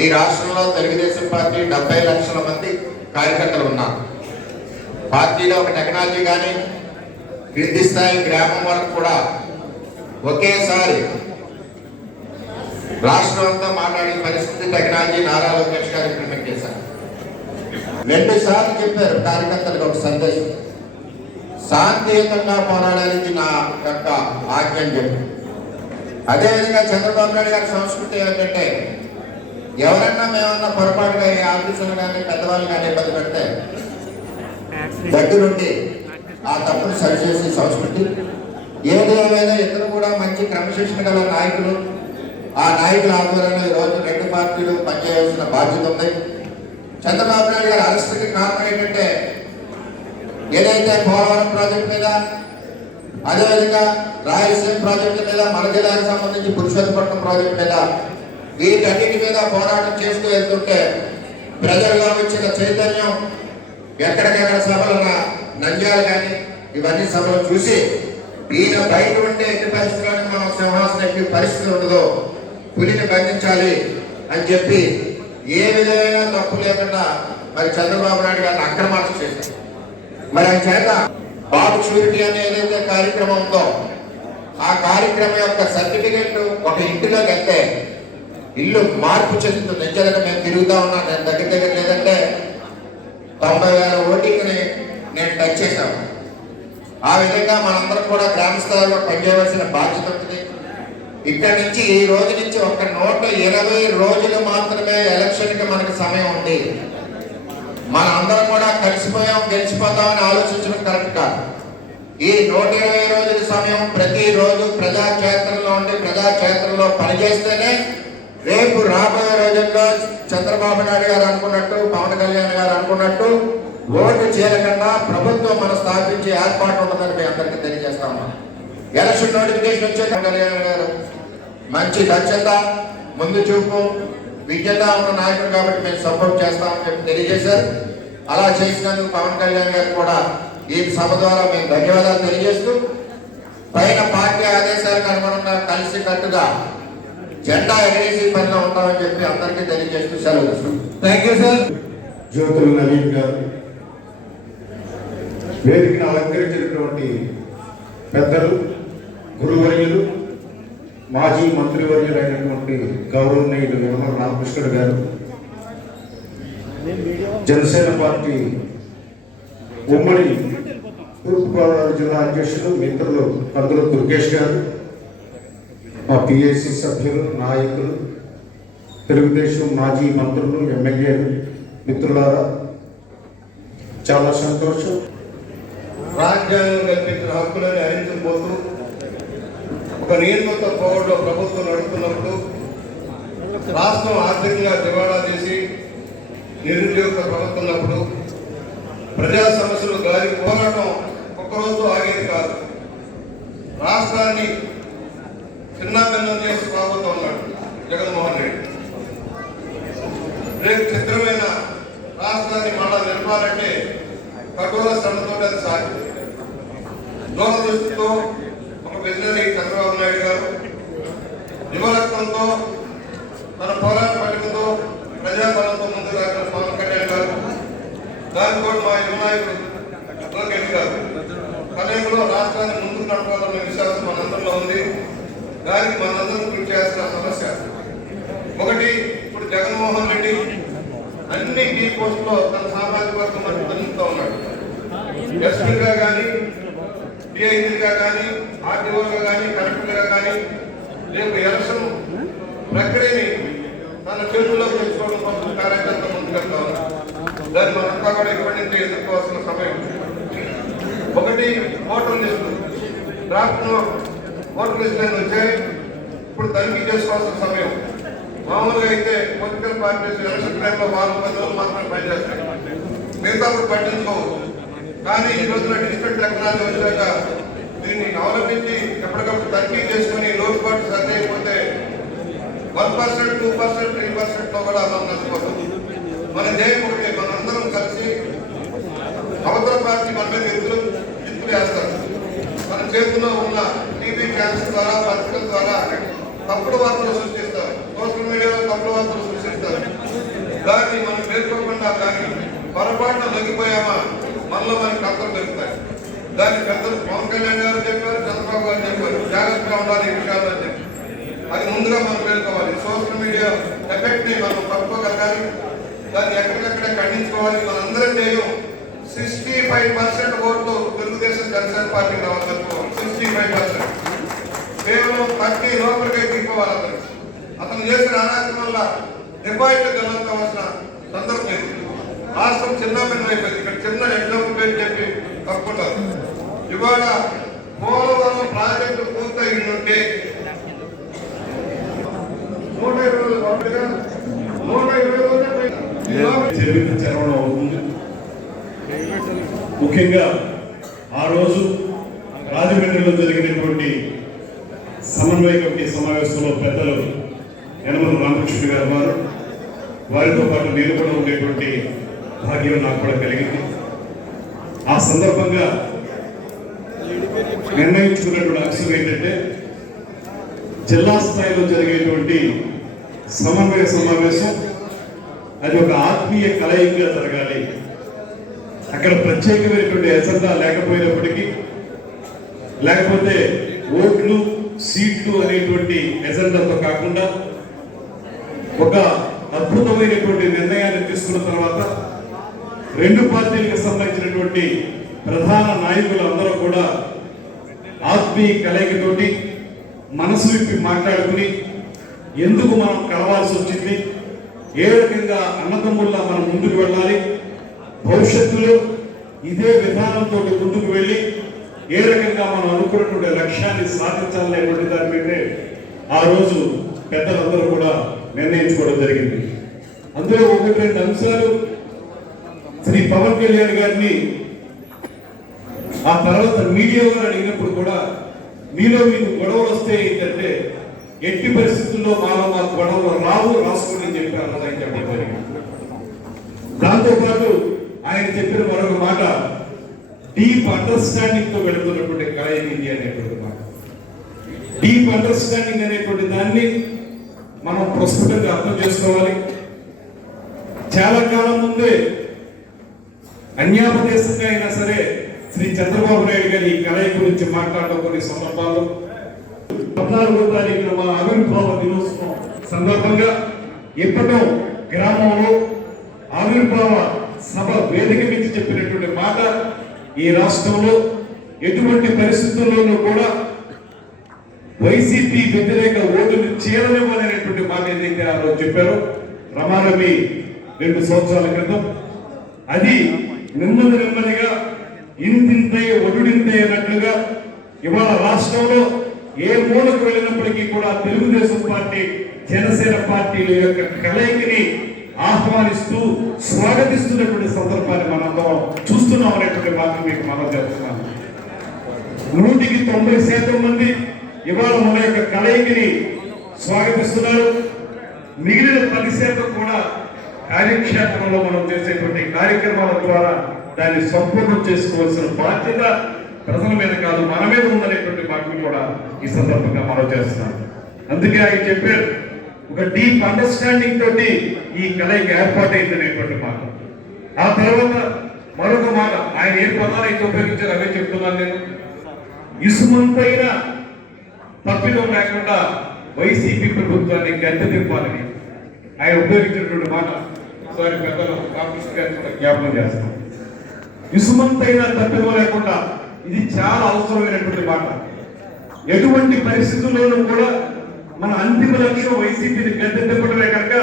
ఈ రాష్ట్రంలో తెలుగుదేశం పార్టీ 70 లక్షల మంది కార్యకర్తలు ఉన్నారు. పార్టీలో ఒక టెక్నాలజీ కానీ క్రింది స్థాయి గ్రామం వరకు కూడా ఒకేసారి రాష్ట్రం అంతా మాట్లాడే పరిస్థితి టెక్నాలజీ నారా లోకేష్ గారు ఇంప్లిమెంట్ చేశారు. 2 సార్లు చెప్పారు కార్యకర్తలకు ఒక సందేశం, శాంతియుతంగా పోరాడానికి నా యొక్క ఆజ్ఞ అని చెప్పి. అదేవిధంగా చంద్రబాబు నాయుడు గారి సంస్కృతి ఏంటంటే ఎవరన్నా మేమన్నా పొరపాటుగా ఈ ఆఫీసులు కానీ పెద్దవాళ్ళు కానీ ఇబ్బంది పెడితే దగ్గరుండి ఆ తప్పును సరిచేసే సంస్కృతి. ఏదేమైనా ఇద్దరు కూడా మంచి క్రమశిక్షణ గల నాయకులు. ఆ నాయకుల ఆధ్వర్యంలో ఈరోజు 2 పార్టీలు పనిచేయాల్సిన బాధ్యత ఉంది. చంద్రబాబు నాయుడు గారి అరెస్టుకి కారణం ఏంటంటే ఏదైతే పోలవరం ప్రాజెక్టు మీద, అదేవిధంగా రాయలసీమ ప్రాజెక్టు మీద, మన జిల్లాకు సంబంధించి పురుషోత్తపట్నం ప్రాజెక్టు మీద, వీటన్నిటి మీద పోరాటం చేస్తూ వెళ్తుంటే ప్రజల్లో వచ్చిన చైతన్యం, ఎక్కడికెక్కడ సభలున్న నంద్యాల కానీ ఇవన్నీ సభలు చూసి ఈయన బయట ఉంటే ఎన్ని పరిస్థితులను మనం సింహాసనం ఎక్కే పరిస్థితి ఉండదో, పులిని బంధించాలి అని చెప్పి ఏ విధమైన తప్పు లేకుండా మరి చంద్రబాబు నాయుడు గారిని అక్రమార్చన చేశారు. మరి ఆయన చేత బాబు షూరిటీ అనే ఏదైతే కార్యక్రమం ఉందో ఆ కార్యక్రమం యొక్క సర్టిఫికెట్ ఒక ఇంటిలోకి వెళ్తే ఇల్లు మార్పు చెందుతుంది. నిజంగా మేము తిరుగుతా ఉన్నాం. నేను దగ్గర లేదంటే 90,000 ఓటింగ్ని నేను టచ్ చేశాను. ఆ విధంగా మనందరం కూడా గ్రామ స్థాయిలో పనిచేయవలసిన బాధ్యత ఉంటుంది. ఇక్కడి నుంచి ఈ రోజు నుంచి ఒక 120 రోజులు మాత్రమే ఎలక్షన్కి మనకు సమయం ఉంది. మన అందరం కూడా కలిసిపోయాం గెలిచిపోతామని ఆలోచించడం కరెక్ట్ కాదు. ఈ 120 రోజుల సమయం ప్రతిరోజు ప్రజాక్షేత్రంలో ఉండి ప్రజాక్షేత్రంలో పనిచేస్తేనే రేపు రాబోయే రోజుల్లో చంద్రబాబు నాయుడు గారు అనుకున్నట్టు, పవన్ కళ్యాణ్ గారు అనుకున్నట్టు ఓటు చేయకుండా ప్రభుత్వం మనం స్థాపించే ఏర్పాటు ఉంటుందని మీ అందరికీ తెలియజేస్తా ఉన్నాం. ఎలక్షన్ నోటిఫికేషన్ వచ్చే కళ్యాణ్ గారు మంచి దక్షత, ముందు చూపు, విద్యత ఉన్న నాయకుడు కాబట్టి మేము సపోర్ట్ చేస్తామని చెప్పి తెలియజేశారు. అలా చేసినందుకు పవన్ కళ్యాణ్ గారు కూడా ఈ సభ ద్వారా మేము ధన్యవాదాలు తెలియజేస్తూ పైన పార్టీ ఆదేశాలకు అనుగుణంగా కలిసి కట్టుగా జెండా ఎగరేసి పనిలో ఉంటామని చెప్పి అందరికీ తెలియజేస్తూ సెలవు తీసుకుంటాం. Thank you sir. Jyothula Naveen గారు, వేదికను అలంకరించినటువంటి పెద్దలు, గురువర్యులు, మాజీ మంత్రివర్యులైనటువంటి గౌరవనీయులు యనమల రామకృష్ణుడు గారు, జనసేన పార్టీ ఉమ్మడి తూర్పుగోదావరి జిల్లా అధ్యక్షులు మిత్రులు కందుల దుర్గేష్ గారు, మా పిఎస్సి సభ్యులు, నాయకులు, తెలుగుదేశం మాజీ మంత్రులు, ఎమ్మెల్యేలు, మిత్రులారా, చాలా సంతోషం. రాజ్యాంగం కల్పించిన హక్కులను హరించిపోతూ ఒక నియంత్రిత పోవడంలో ప్రభుత్వం నడుస్తున్నప్పుడు రాష్ట్రం ఆర్థికంగా దివాళా చేసి నిరుద్యోగ ప్రభుత్వన్నప్పుడు ప్రజా సమస్యలు గాలి పోరాటం ఒక్కరోజు ఆగేది కాదు. రాష్ట్రాన్ని చిన్నాభిన్నం చేసి రాబోతూ ఉన్నాడు జగన్మోహన్ రెడ్డి. రేపు చిత్రమైన రాష్ట్రాన్ని మళ్ళా నిలపాలంటే కఠోర శ్రమతో అది సాధ్యం. దూరదృష్టితో ఒక విజనరీ చంద్రబాబు నాయుడు గారు, యువరత్నంతో తన పోరాట పట్టుకుతో ప్రజాబలంతో ముందుకు రాసిన పవన్ కళ్యాణ్ గారు, దానితో మా యువ నాయకుడు లోకేష్ గారు కలయికలో రాష్ట్రాన్ని ముందుకు నడపాలన్న విశ్వాసం మనందరిలో ఉంది. దానికి మనందరం కృషి చేయాల్సిన సమస్య ఒకటి. ఇప్పుడు జగన్మోహన్ రెడ్డి అన్ని కీ పోస్టులో తన సామాజిక వర్గం అందుతూ ఉన్నాడు. ఎస్పీగా కానీ, డిఐజీగా కానీ, ఆర్టీఓగా కానీ, కలెక్టర్గా కానీ రేపు ఎలక్షన్ ప్రక్రియని తన చేతుల్లోకి తెచ్చుకోవడం కోసం కార్యకర్త ముందుకెళ్తా ఉన్నారు. దాన్ని మనంతా కూడా ఇప్పటి నుంచి ఎదుర్కోవాల్సిన సమయం. ఒకటి, ఓటర్ లిస్టు డ్రాఫ్ట్ ఓటర్ లిస్టులను వచ్చాయి. ఇప్పుడు తనిఖీ చేసుకోవాల్సిన సమయం. మామూలుగా అయితే పొలిటికల్ పార్టీస్ ఎలక్షన్ టైంలో 4 రోజులు మాత్రమే పనిచేస్తాయి, మిగతా పట్టించుకోవు. కానీ ఈ రోజున డిజిటల్ టెక్నాలజీ వచ్చాక దీన్ని అవలంబించి ఎప్పటికప్పుడు తనిఖీ చేసుకుని లోటుపాటు సర్ది అయిపోతే 1%, 2%, 3%లో కూడా మనం నష్టపోతుంది. మన ధ్యేయం ఒకటి, మనందరం కలిసి అవతల పార్టీ మన మీద ఎత్తులు వేస్తారు. మన చేతిలో ఉన్న టీవీ ఛానల్స్ ద్వారా, పత్రికల ద్వారా తప్పుడు వార్తలు సృష్టిస్తారు, సోషల్ మీడియాలో తప్పుడు వార్తలు సృష్టిస్తారు. దాన్ని మనం మేల్కోకుండా కానీ పొరపాటున లొంగిపోయామా మనలో మనకి కథలు పెరుగుతాయి. దాన్ని పెద్దలు పవన్ కళ్యాణ్ గారు చెప్పారు, చంద్రబాబు గారు చెప్పారు, జాగ్రత్తగా ఉండాలి ఈ విషయాల్లో అని చెప్పి. అది ముందుగా మనం మేల్కోవాలి. సోషల్ మీడియా ఎఫెక్ట్ ని మనం తప్పుకోగలగాలి, దాన్ని ఎక్కడికక్కడ ఖండించుకోవాలి. మనందరం చేయం 65% ఓట్లు తెలుగుదేశం జనసేన పార్టీకి రావాలి. 65% కేవలం 30 లోపలికే తీసుకోవాలి. అతను చేసిన అనాథం వల్ల డిపాజిట్ గెలవలసిన సందర్భం ఇది. రాష్ట్రం చిన్న భిన్నం అయిపోయింది. ఇక్కడ చిన్న ఎగ్జాంపుల్ పేరు చెప్పి తప్పుకుంటారు. ఇవాళ పోలవరం ప్రాజెక్టు పూర్తయి ఉంటే 120 చరవడం అవుతుంది. ముఖ్యంగా ఆ రోజు రాజమండ్రిలో జరిగినటువంటి సమన్వయ కమిటీ సమావేశంలో పెద్దలు యనమల రామకృష్ణ గారు వారితో పాటు నేను కూడా ఉండేటువంటి భాగ్యం నాకు కూడా కలిగింది. ఆ సందర్భంగా నిర్ణయించుకున్నటువంటి అంశం ఏంటంటే జిల్లా స్థాయిలో జరిగేటువంటి సమన్వయ సమావేశం అది ఒక ఆత్మీయ కలయికగా జరగాలి. అక్కడ ప్రత్యేకమైనటువంటి ఎజెండా లేకపోయినప్పటికీ, లేకపోతే ఓట్లు సీట్లు అనేటువంటి ఎజెండాతో కాకుండా ఒక అద్భుతమైనటువంటి నిర్ణయాన్ని తీసుకున్న తర్వాత 2 పార్టీలకు సంబంధించినటువంటి ప్రధాన నాయకులు అందరూ కూడా ఆత్మీయ కలయికతోటి మనసు విప్పి మాట్లాడుకుని ఎందుకు మనం కలవాల్సి వచ్చింది, ఏ రకంగా అన్నదమ్ముల్లా మనం ముందుకు వెళ్ళాలి, భవిష్యత్తులో ఇదే విధానంతో ముందుకు వెళ్ళి ఏ రకంగా మనం అనుకున్నటువంటి లక్ష్యాన్ని సాధించాలనేటువంటి దాని మీదే ఆ రోజు పెద్దలందరూ కూడా నిర్ణయించుకోవడం జరిగింది. అందులో 1-2 అంశాలు శ్రీ పవన్ కళ్యాణ్ గారిని ఆ తర్వాత మీడియా వారు అడిగినప్పుడు కూడా మీలో మీకు గొడవలు వస్తే ఏంటంటే ఎట్టి పరిస్థితుల్లో మా గొడవలు రావు, రాసుకోండి అని చెప్పారు. ఆయన చెప్పడం జరిగింది. దాంతోపాటు ఆయన చెప్పిన మరొక మాట డీప్ అండర్స్టాండింగ్ తో వెళుతున్నటువంటి కళాయింది అనేటువంటి మాట. డీప్ అండర్స్టాండింగ్ అనేటువంటి దాన్ని మనం ప్రస్ఫుటంగా అర్థం చేసుకోవాలి. చాలా కాలం ముందే అన్యాపదేశంగా అయినా సరే శ్రీ చంద్రబాబు నాయుడు గారి ఈ కళాయి గురించి మాట్లాడడం కొన్ని సందర్భాలు 14వ తారీఖున మా ఆవిర్భావ దినోత్సవం సందర్భంగా ఇప్పటం గ్రామంలో ఆవిర్భావ సభ వేదిక నుంచి చెప్పినటువంటి మాట, ఈ రాష్ట్రంలో ఎటువంటి పరిస్థితుల్లోనూ కూడా వైసీపీ వ్యతిరేక ఓటును చేరనివ్వనేటువంటి మాట ఏదైతే ఆ రోజు చెప్పారో రమారమి 2 సంవత్సరాల క్రితం, అది నెమ్మదిగా ఇంతింతే ఒడుడింతే అన్నట్లుగా ఇవాళ రాష్ట్రంలో ఏ మూలకు వెళ్ళినప్పటికీ కూడా తెలుగుదేశం పార్టీ, జనసేన పార్టీల యొక్క కలయికని ఆహ్వానిస్తూ స్వాగతిస్తున్నటువంటి సందర్భాన్ని మనం చూస్తున్నాం అనేటువంటి మాట మీకు మనం చెప్తున్నాను. 100% మంది ఇవాళ మన యొక్క కలయికని స్వాగతిస్తున్నారు. మిగిలిన 10% కూడా కార్యక్షేత్రంలో మనం చేసేటువంటి కార్యక్రమాల ద్వారా దాన్ని సంపూర్ణం చేసుకోవాల్సిన బాధ్యత ప్రజల మీద కాదు, మన మీద ఉందనేటువంటి మాటను కూడా ఈ సందర్భంగా మనం చేస్తున్నాం. అందుకే ఆయన చెప్పారు, ఒక డీప్ అండర్స్టాండింగ్ తోటి ఈ కలయిక ఏర్పాటైంది అనేటువంటి మాట. ఆ తర్వాత మరొక మాట, ఆయన ఏ పదాలు అయితే ఉపయోగించారు అవే చెప్తున్నాను నేను. ఇసుమంతైన తప్పిదం లేకుండా వైసీపీ ప్రభుత్వాన్ని గద్దె దింపాలని ఆయన ఉపయోగించినటువంటి మాట ఒకసారి పెద్దలు రామకృష్ణ గారితో జ్ఞాపకం చేస్తాం. ఇసుమంతైనా తప్పిదం లేకుండా, ఇది చాలా అవసరమైనటువంటి మాట. ఎటువంటి పరిస్థితుల్లోనూ కూడా మన అంతిమ లక్ష్యం వైసీపీని గద్దె దింపడమే కనుక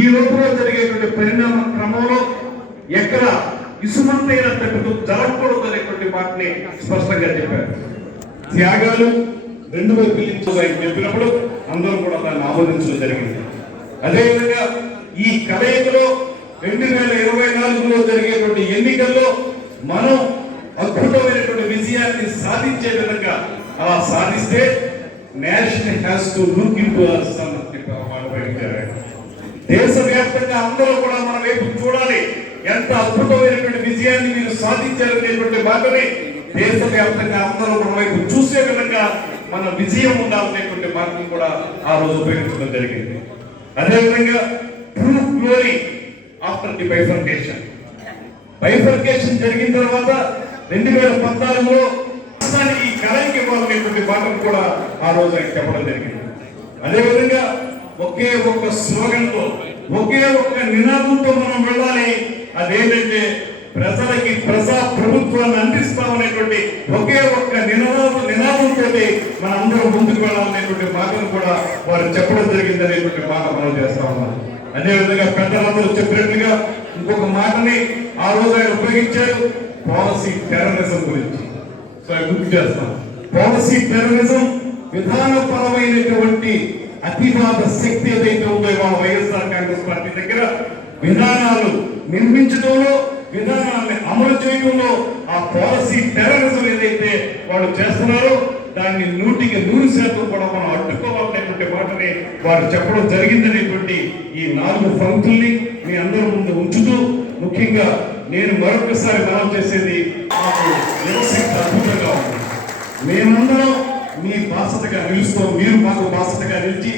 ఈ లోపల జరిగేటువంటి పరిణామ క్రమంలో ఎక్కడ ఇసుమంతైన తప్పిదం జరగకూడదు అనేటువంటి మాటని స్పష్టంగా చెప్పారు. త్యాగాలు 2 వైపులు ఆయన చెప్పినప్పుడు అందరూ కూడా దాన్ని ఆమోదించడం జరిగింది. అదేవిధంగా ఈ కలయికలో 2024లో జరిగేటువంటి ఎన్నికల్లో మనం అద్భుతమైనటువంటి విజయాన్ని సాధించే విధంగా అలా సాధిస్తే nation has to look into us అన్నది దేశవ్యాప్తంగా అందరూ కూడా మన వైపు చూడాలి. ఎంత అద్భుతమైనటువంటి విజయాన్ని మీరు సాధించారనేటువంటి మాటని దేశవ్యాప్తంగా అందరూ మన వైపు చూసే విధంగా మన విజయం ఉండాలనేటువంటి మాటను కూడా ఆ రోజు ఉపయోగించడం జరిగింది. అదేవిధంగా true glory after the bifurcation. Bifurcation జరిగిన తర్వాత 2014లో రాష్ట్రానికి ఈ కలయిక ఇవ్వాలనేటువంటి మాటను కూడా ఆ రోజు ఆయన చెప్పడం జరిగింది. అదేవిధంగా ఒకే ఒక్క స్లోగన్తో, ఒకే ఒక్క నినాదంతో మనం వెళ్ళాలి. అదేంటంటే ప్రజలకి ప్రజా ప్రభుత్వాన్ని అందిస్తామనేటువంటి ఒకే ఒక్క నినాదంతో మన అందరం ముందుకు వెళ్ళాలనేటువంటి మాటను కూడా వారు చెప్పడం జరిగింది అనేటువంటి మాట మనం చేస్తా ఉన్నాం. అదేవిధంగా పెద్దలందరూ చెప్పినట్టుగా ఇంకొక మాటని ఆ రోజు ఆయన ఉపయోగించారు, పాలసీ టెర్రరిజం గురించి. సో గుర్తు చేస్తాం, పాలసీ టెర్రరిజం విధానపరమైనటువంటి అతివాద శక్తి ఏదైతే ఉందో ఇవాళ వైఎస్ఆర్ కాంగ్రెస్ పార్టీ దగ్గర విధానాలు నిర్మించడంలో, విధానాన్ని అమలు చేయడంలో ఆ పాలసీ టెర్రరిజం ఏదైతే వాళ్ళు చేస్తున్నారో దాన్ని 100% కూడా మనం అడ్డుకోవాలనేటువంటి మాటని వారు చెప్పడం జరిగిందనేటువంటి ఈ 4 పంక్తుల్ని మీ అందరి ముందు ఉంచుతూ, ముఖ్యంగా నేను మరొకసారి మనం చేసేది మాకు యువశక్తి అద్భుతంగా ఉంది. మేమందరం మీ బాసటగా నిలుస్తాం, మీరు మాకు బాసటగా నిలిచి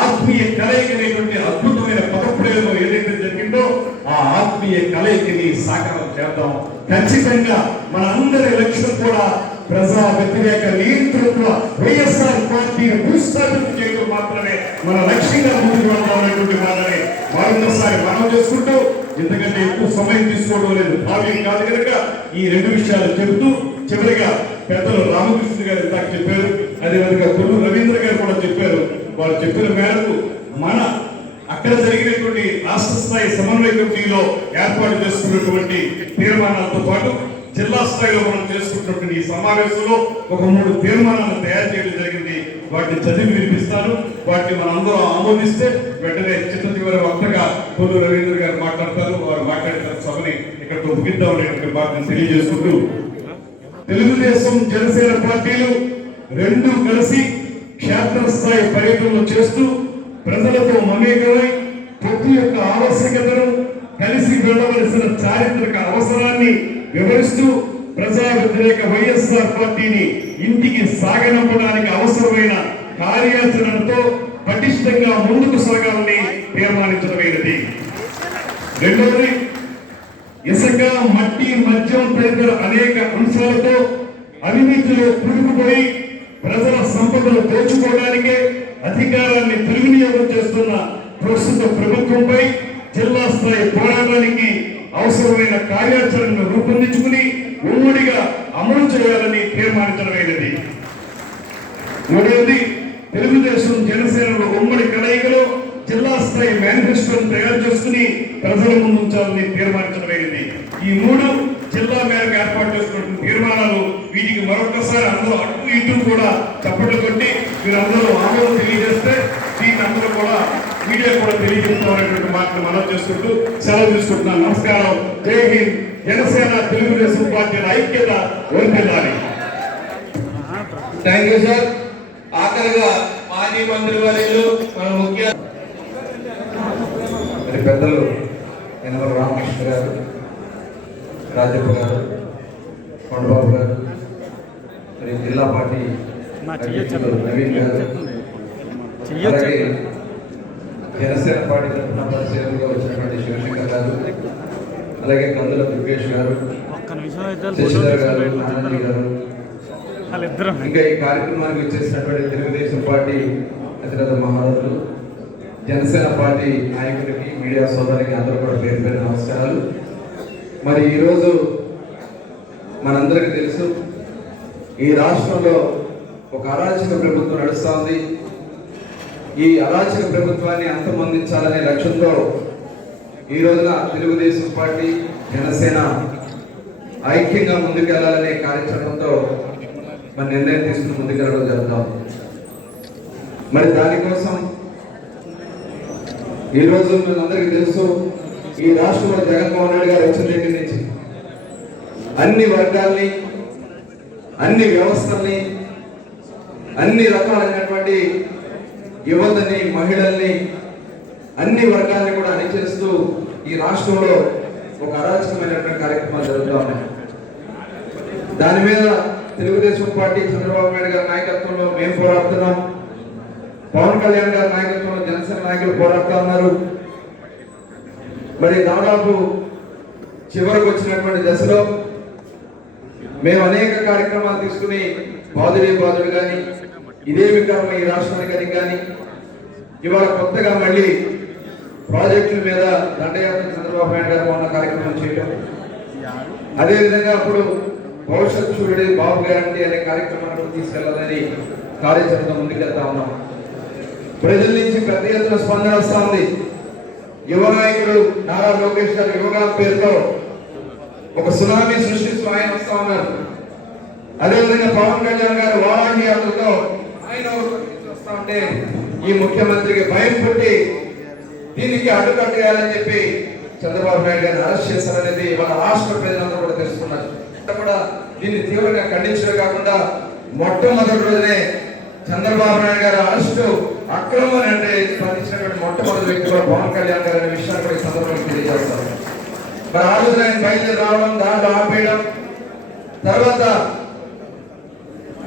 ఆత్మీయ కలయిక అనేటువంటి అద్భుతమైన పదప్రయోగం ఏదైతే జరిగిందో ఆ ఆత్మీయ కలయికని సాకారం చేద్దాం. ఖచ్చితంగా మన అందరి లక్ష్యం కూడా ప్రజా వ్యతిరేక నియంతృత్వ వైఎస్ఆర్ పార్టీని భూస్థాపితం చేయడం మాత్రమే మన లక్ష్యంగా ముందుకు వెళ్దామనేటువంటి మాటని మరొకసారి మనం చేసుకుంటూ, ఎందుకంటే ఎక్కువ సమయం తీసుకోవడం లేదు, భావ్యం కాదు కనుక ఈ 2 విషయాలు చెబుతూ చివరిగా పెద్దలు రామకృష్ణ గారు ఇందాక చెప్పారు, అదేవిధంగా కొల్లు రవీంద్ర గారు కూడా చెప్పారు. వారు చెప్పిన మేరకు మన అక్కడ జరిగినటువంటి రాష్ట్ర స్థాయి సమన్వయ కమిటీలో ఏర్పాటు చేసుకున్నటువంటి తీర్మానాలతో పాటు జిల్లా స్థాయిలో మనం చేసుకున్నటువంటి ఈ సమావేశంలో ఒక 3 తీర్మానాలను తయారు చేయడం జరిగింది. వాటిని చదివి వినిపిస్తాను. వాటిని మనం అందరూ ఆమోదిస్తే వెంటనే చిట్ట చివరి వక్తగా కొల్లు రవీంద్ర గారు మాట్లాడతారు. వారు మాట్లాడిన సభని ఇక్కడ ముగిద్దామనేటువంటి మాటను తెలియజేసుకుంటూ, తెలుగుదేశం జనసేన పార్టీలు రెండూ కలిసి క్షేత్రస్థాయి పర్యటనలు చేస్తూ ప్రజలతో మమేకమై ప్రతి ఒక్క ఆవశ్యకతను కలిసి వెళ్ళవలసిన చారిత్రక అవసరాన్ని వివరిస్తూ ప్రజా వ్యతిరేక వైఎస్ఆర్ పార్టీని ఇంటికి సాగనంపడానికి అవసరమైన కార్యాచరణతో పటిష్టంగా ముందుకు సాగాలని తీర్మానించడమైనది. రెండవది, ఇసుక, మట్టి, మద్యం తదితర అనేక అంశాలతో అవినీతిలో పురుగుపోయి ప్రజల సంపదను దోచుకోవడానికే అధికారాన్ని దుర్వినియోగం చేస్తున్న ప్రస్తుత ప్రభుత్వంపై జిల్లా స్థాయి పోరాటానికి అవసరమైన కార్యాచరణను రూపొందించుకుని ఉమ్మడిగా అమలు చేయాలని తీర్మానించడమైనది. మూడవది, తెలుగుదేశం జనసేనలో ఉమ్మడి కలయికలో జిల్లా స్థాయి మేనిఫెస్టోను తయారు చేసుకుని ప్రజల ముందు ఉంచాలని తీర్మానించడమైనది. ఈ 3 జిల్లా మేరకు ఏర్పాటు చేసుకున్న తీర్మానాలు. వీటికి మరొకసారి అందరూ అటు ఇటు కూడా చప్పట్లు కొట్టి మీరందరూ ఆమోదం తెలియజేస్తే దీన్ని అందరూ కూడా మీడియా కూడా తెలియజేస్తామనేటువంటి మాటను మనం చేసుకుంటూ సెలవు తీసుకుంటున్నాను. నమస్కారం. జై హింద్. జనసేన తెలుగుదేశం పార్టీల ఐక్యత వర్ధిల్లాలి. Thank you sir. ఆఖరిగా మాజీ మంత్రి వర్యులు మన ముఖ్య పెద్దలు యనమల రామకృష్ణ గారు, రాజప్ప గారు, కొండబాబు గారు, మరి జిల్లా పార్టీ అధ్యక్షులు నవీన్ గారు, అలాగే జనసేన పార్టీ తరఫున పరిశీలనగా వచ్చినటువంటి శివశంకర్ గారు, అలాగే కందుల దుర్గేష్ గారు, శశిధర్ గారు, ఆనంద్ గారు, ఇంకా ఈ కార్యక్రమానికి వచ్చేసినటువంటి తెలుగుదేశం పార్టీ అతిరథ మహారాజులు, జనసేన పార్టీ నాయకులకి, మీడియా సోదరులకి అందరూ కూడా పేరు పేరు నమస్కారాలు. మరి ఈరోజు మనందరికీ తెలుసు, ఈ రాష్ట్రంలో ఒక అరాచక ప్రభుత్వం నడుస్తోంది. ఈ అరాచక ప్రభుత్వాన్ని అంతమొందించాలనే లక్ష్యంతో ఈ రోజున తెలుగుదేశం పార్టీ, జనసేన ఐక్యంగా ముందుకెళ్లాలనే కార్యాచరణతో మన నిర్ణయం తీసుకుని ముందుకెళ్ళడం జరుగుతాం. మరి దానికోసం ఈరోజు మనందరికీ తెలుసు, ఈ రాష్ట్రంలో జగన్మోహన్ రెడ్డి గారు వచ్చిన దగ్గర నుంచి అన్ని వర్గాల్ని, అన్ని వ్యవస్థల్ని, అన్ని రకాలైనటువంటి యువతని, మహిళల్ని, అన్ని వర్గాల్ని కూడా అణిచేస్తూ ఈ రాష్ట్రంలో ఒక అరాచకమైనటువంటి కార్యక్రమాలు జరుగుతూ ఉన్నాయి. దాని మీద తెలుగుదేశం పార్టీ చంద్రబాబు నాయుడు గారి నాయకత్వంలో మేము పోరాడుతున్నాం. పవన్ కళ్యాణ్ గారి నాయకత్వంలో జనసేన నాయకులు పోరాడుతూ ఉన్నారు. మరి దాదాపు చివరకు వచ్చినటువంటి దశలో మేము అనేక కార్యక్రమాలు తీసుకుని బాధుడు కానీ, ఇదే వికారం ఈ రాష్ట్రానికి కానీ, ఇవాళ కొత్తగా మళ్ళీ ప్రాజెక్టుల మీద దండయాత్ర చంద్రబాబు నాయుడు గారు మొన్న కార్యక్రమం చేయడం, అదేవిధంగా అప్పుడు భవిష్యత్ సూర్యుడి బాబు గ్యారంటీ అనే కార్యక్రమాన్ని తీసుకెళ్లాలని కార్యాచరణతో ముందుకెళ్తా ఉన్నాం. ప్రజల నుంచి పెద్ద ఎత్తున స్పందన వస్తా ఉంది. యువ నాయకుడు నారా లోకేష్ గారు యువగా పేరుతో ఒక సునామీ సృష్టిస్తూ ఆయన వస్తా ఉన్నారు. అదేవిధంగా పవన్ కళ్యాణ్ గారు వారాహి యాత్రతో ఆయన వస్తా ఉంటే ఈ ముఖ్యమంత్రికి భయం పుట్టి దీనికి అడ్డుకట్టేయాలని చెప్పి చంద్రబాబు నాయుడు గారిని అరెస్ట్ చేశారనేది వాళ్ళ రాష్ట్ర ప్రజలందరూ కూడా తెలుసుకున్నారు. కూడా దీన్ని తీవ్రంగా ఖండించడం కాకుండా మొట్టమొదటి రోజునే చంద్రబాబు నాయుడు గారి అరెస్టు అక్రమం అంటే స్పందించినటువంటి మొట్టమొదటి వ్యక్తి కూడా పవన్ కళ్యాణ్ గారు అనే విషయాన్ని కూడా ఈ సందర్భంగా తెలియజేస్తారు. మరి ఆ రోజున ఆయన బయలుదేరి రావడం, దాంట్లో ఆపేయడం, తర్వాత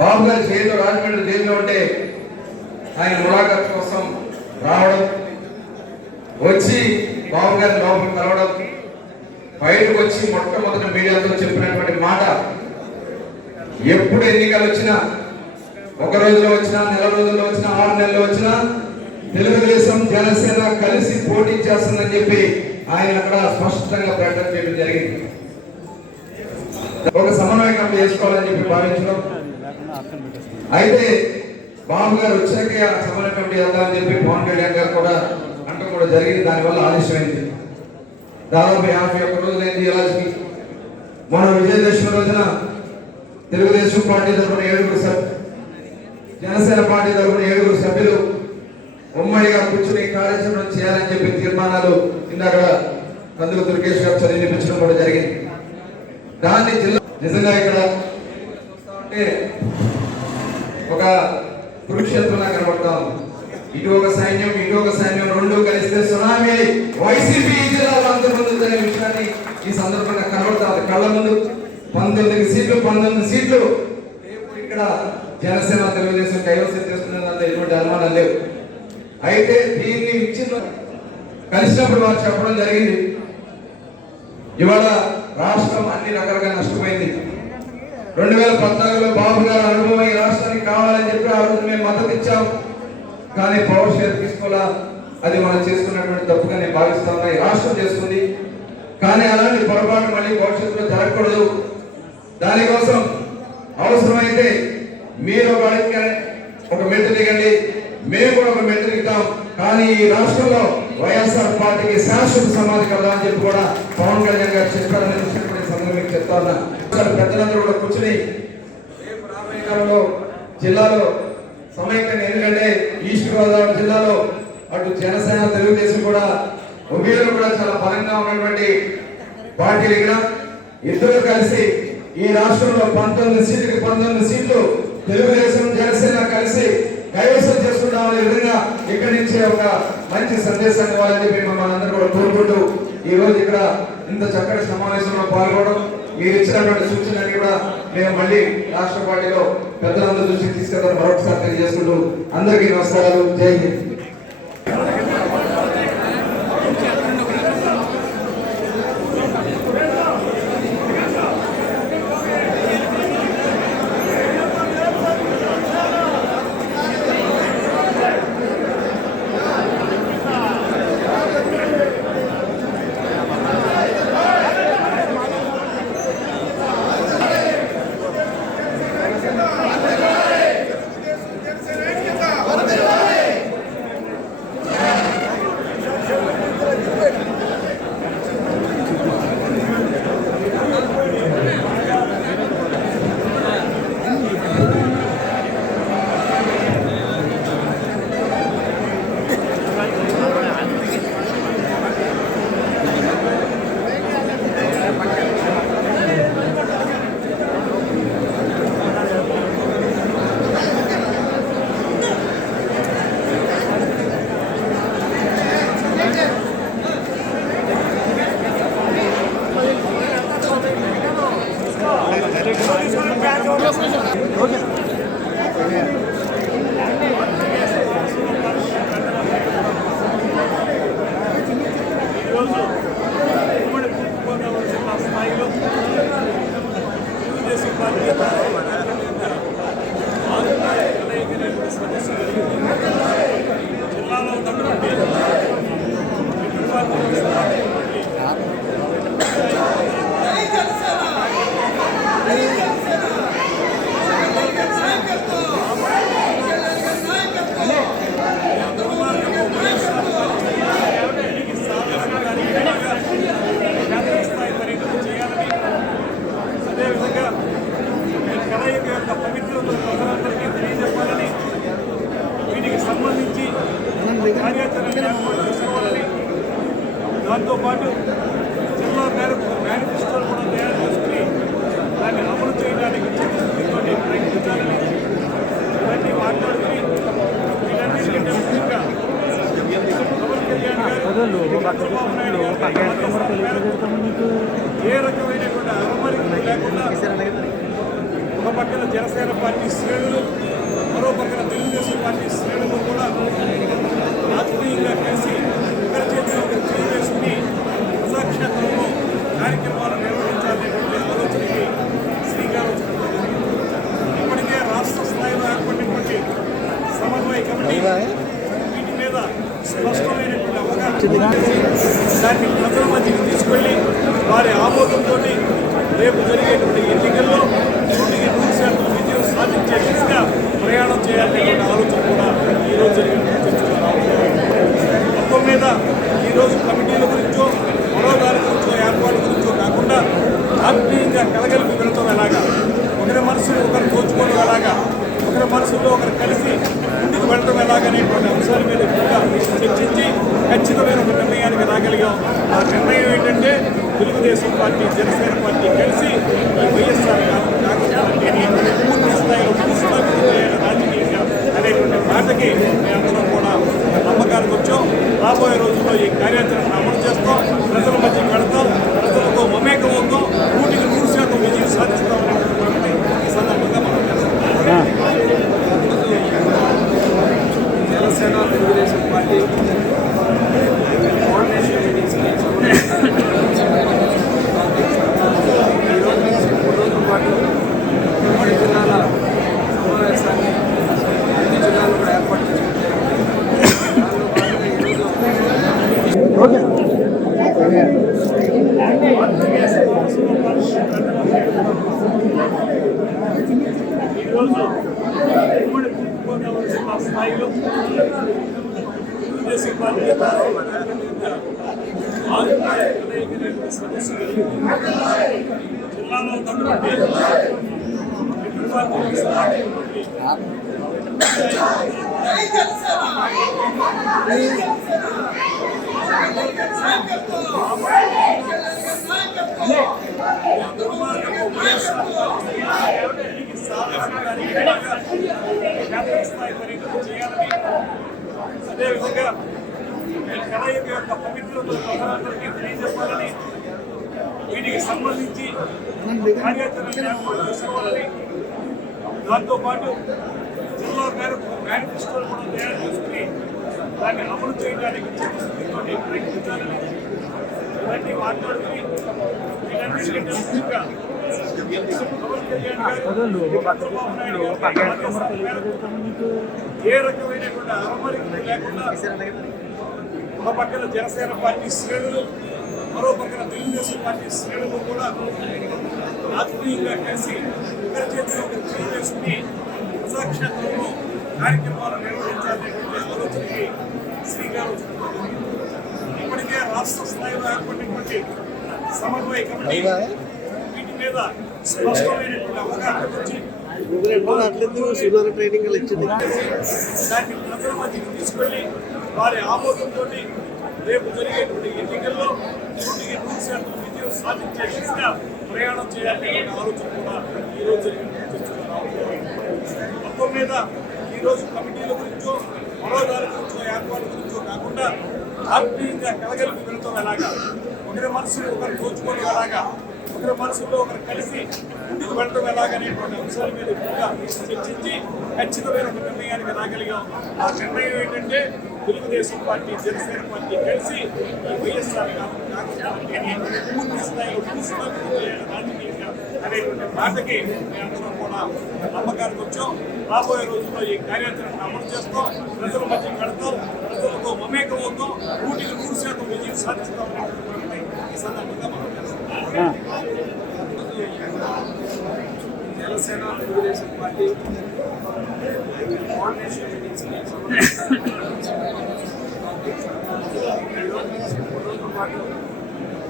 బాబు గారి జైల్లో, రాజమండ్రి జైల్లో ఉంటే ఆయన ములాఖాత్ కోసం రావడం, వచ్చి బాబు గారిని లోపలికి కలవడం, బయటకు వచ్చి మొట్టమొదటి మీడియాతో చెప్పినటువంటి మాట, ఎప్పుడు ఎన్నికలు వచ్చినా, ఒక రోజులో వచ్చినా, నెల రోజుల్లో వచ్చినా, 6 నెలల్లో వచ్చినా తెలుగుదేశం జనసేన కలిసి పోటీ చేస్తుందని చెప్పి ఆయన అక్కడ స్పష్టంగా ప్రకటన చేయడం జరిగింది. ఒక సమన్వయ కమిటీ చేసుకోవాలని చెప్పి భావించడం. అయితే బాబు గారు వచ్చాకే ఆ సమన్వయ కమిటీ వెళ్తామని చెప్పి పవన్ కళ్యాణ్ గారు కూడా అంటూ కూడా జరిగింది. దానివల్ల ఆలస్యమైంది. దాదాపు 51 రోజులైంది. ఇలాంటి మన విజయదశమి రోజున తెలుగుదేశం పార్టీ తరఫున 7 జనసేన పార్టీ తరఫున 7 సభ్యులు ఉమ్మడిగా కూర్చుని కార్యాచరణ చేయాలని చెప్పి తీర్మానాలు ఇందాక కందుకు దుర్గేష్ గారు చదివించడం కూడా జరిగింది. దాన్ని జిల్లా నిజంగా ఇక్కడ ఉంటే ఒక కురుక్షేత్రంలా కనబడతాం. ఇటు ఒక సైన్యం రెండు కలిస్తే సునామీ వైసీపీ జిల్లాలో అంతర్బంధుతున్న విషయాన్ని ఈ సందర్భంగా కనబడతా ఉంది కళ్ళ ముందు. 19 సీట్లు ఇక్కడ జనసేన తెలుగుదేశం కైవసం చేస్తున్నంత ఎటువంటి అనుమానం లేవు. అయితే దీన్ని ఇచ్చిన కలిసినప్పుడు వారు చెప్పడం జరిగింది, ఇవాళ రాష్ట్రం అన్ని రకాలుగా నష్టపోయింది. 2014లో బాబు గారు అనుభవం ఈ రాష్ట్రానికి కావాలని చెప్పి ఆ రోజు మేము మద్దతు ఇచ్చాం. కానీ పవర్ షేర్ తీసుకోవాలా, అది మనం చేసుకున్నటువంటి తప్పుగా నేను భావిస్తాను. ఈ రాష్ట్రం చేసుకుంది, కానీ అలాంటి పొరపాటు మళ్ళీ భవిష్యత్తులో జరగకూడదు. దానికోసం అవసరమైతే మీరు ఒక మెట్టు దిగండి, మేము కూడా ఒక మెట్టు దిగుతాం. కానీ ఈ రాష్ట్రంలో వైఎస్ఆర్ పార్టీకి శాశ్వత సమాధి కదా అని చెప్పి కూడా పవన్ కళ్యాణ్ గారు చెప్పారని సందర్భంగా చెప్తా ఉన్నా. పెద్దలందరూ కూడా కూర్చుని రేపు రాబోయే కాలంలో జిల్లాలో సమైక్యం, ఎందుకంటే ఈస్ట్ గోదావరి జిల్లాలో అటు జనసేన తెలుగుదేశం కూడా ఉభయలు కూడా చాలా బలంగా ఉన్నటువంటి పార్టీలు ఇక్కడ ఇద్దరు కలిసి ఈ రాష్ట్రంలో 19 సీట్లు తెలుగుదేశం జనసేన కలిసి కైవసం చేసుకుంటామనే విధంగా ఇక్కడి నుంచి ఒక మంచి సందేశాన్ని ఇవ్వాలని మేము మనందరూ కూడా కోరుకుంటూ ఈ రోజు ఇక్కడ ఇంత చక్కటి సమావేశంలో పాల్గొనడం, మీరు ఇచ్చినటువంటి సూచనలు కూడా మేము మళ్ళీ రాష్ట్ర పార్టీలో పెద్దలందరూ దృష్టికి తీసుకెళ్తారు మరొకసారి తెలియజేసుకుంటూ అందరికీ నమస్కారాలు. జై హింద్. దాంతో పాటు జిల్లా మేనిఫెస్టోలు కూడా తయారు చేసుకుని దాన్ని అమలు చేయడానికి చిత్తశుద్ధితోటి ప్రయత్నించాలని ఇవన్నీ మాట్లాడుకుని వీటన్నిటికంటే ముఖ్యంగా పవన్ కళ్యాణ్ గారు, చంద్రబాబు నాయుడు గారు ఏ రకమైనటువంటి అరమరికలు లేకుండా ఒక పక్కన జనసేన పార్టీ శ్రేణులు, మరో పక్కన తెలుగుదేశం పార్టీ శ్రేణులు కూడా రాజకీయంగా కలిసి ఒకరి చేతిలో ఒకరి చేయి వేసుకుని ప్రజాక్షేత్రంలో కార్యక్రమాలు నిర్వహించాలనేటువంటి ఆలోచనకి శ్రీకారం చుట్టడం జరిగింది. ఇప్పటికే రాష్ట్ర స్థాయిలో ఏర్పడినటువంటి సమన్వయ కమిటీ వీటి మీద స్పష్టమైనటువంటి అవగాహన దాన్ని ప్రజల మధ్యకి తీసుకెళ్లి వారి ఆమోదంతో రేపు జరిగేటువంటి ఎన్నికల్లో 100% విజయం సాధించే దిశగా ప్రయాణం చేయాలనే ఆలోచన ఈరోజు ఉమ్మడి తూర్పుగోదావరి జిల్లా స్థాయిలో తెలుగుదేశం పార్టీ జిల్లాలో ఉన్నటువంటి అదేవిధంగా కలయిక యొక్క పవిత్రత ప్రజలందరికీ తెలియజెప్పాలని వీటికి సంబంధించి కార్యాచరణ ఏర్పాటు చేసుకోవాలని దాంతోపాటు జిల్లా మేరకు మేనిఫెస్టోలు కూడా తయారు చేసుకుని దాన్ని అమలు చేయడానికి చిత్తశుద్ధితోటి ప్రయత్నించాలని ఇవన్నీ మాట్లాడుకుని వీటన్నిటికంటే ముఖ్యంగా పవన్ కళ్యాణ్ గారు చంద్రబాబు నాయుడు గారి ఆదేశాల మేరకు ఏ రకమైనటువంటి అరమరికలు లేకుండా ఒక పక్కన జనసేన పార్టీ శ్రేణులు మరో పక్కన తెలుగుదేశం పార్టీ శ్రేణులు కూడా ఆత్మీయంగా కలిసి ఒకరి చేతిలో ఒకరు చేసుకుని ప్రజాక్షేత్రంలో కార్యక్రమాలు నిర్వహించాలనేటువంటి ఆలోచనకి శ్రీకారం చుట్టారు. ఇప్పటికే రాష్ట్ర స్థాయిలో ఏర్పడినటువంటి సమన్వయ కమిటీ వీటి మీద స్పష్టమైనటువంటి అవగాహన వచ్చి దాన్ని ప్రజల మధ్యకి తీసుకెళ్లి వారి ఆమోదంతో రేపు జరిగేటువంటి ఎన్నికల్లో 100% విజయం సాధించే దిశగా ప్రయాణం చేయాలనే ఆలోచన కూడా ఈరోజు మొత్తం మీద ఈరోజు కమిటీల గురించో మరో దాని గురించో ఏర్పాటు గురించో కాకుండా ఆత్మీయంగా కలగలిపి వెళతాం ఎలాగా, ఒకరి మనసులో ఒకరు దోచుకోవడం ఎలాగా, ఒకరి మనసులో ఒకరు కలిసి ముందుకు వెళ్ళడం ఎలాగనేటువంటి అంశాల మీద ఎక్కువగా చర్చించి ఖచ్చితమైన ఒక నిర్ణయానికి రాగలిగాం. ఆ నిర్ణయం ఏంటంటే తెలుగుదేశం పార్టీ జనసేన పార్టీ కలిసి ఈ వైఎస్ఆర్ పూర్తి స్థాయిలో రాజకీయంగా అనేటువంటి మాటకి మేమందరం కూడా నమ్మకానికి వచ్చాం. రాబోయే రోజుల్లో ఈ కార్యాచరణ అమలు చేస్తాం, ప్రజల మధ్య పెడతాం, ప్రజలతో మమేకం అవుతాం, 100% విజయం సాధిస్తాం అనేటువంటి ఈ సందర్భంగా మనం చేస్తాం. Janasena Telugu Desam party coordination meetings పాటు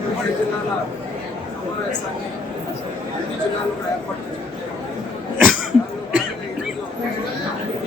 ఉమ్మడి జిల్లాల సమావేశాన్ని అన్ని జిల్లాల్లో ఏర్పాటు చేశారు.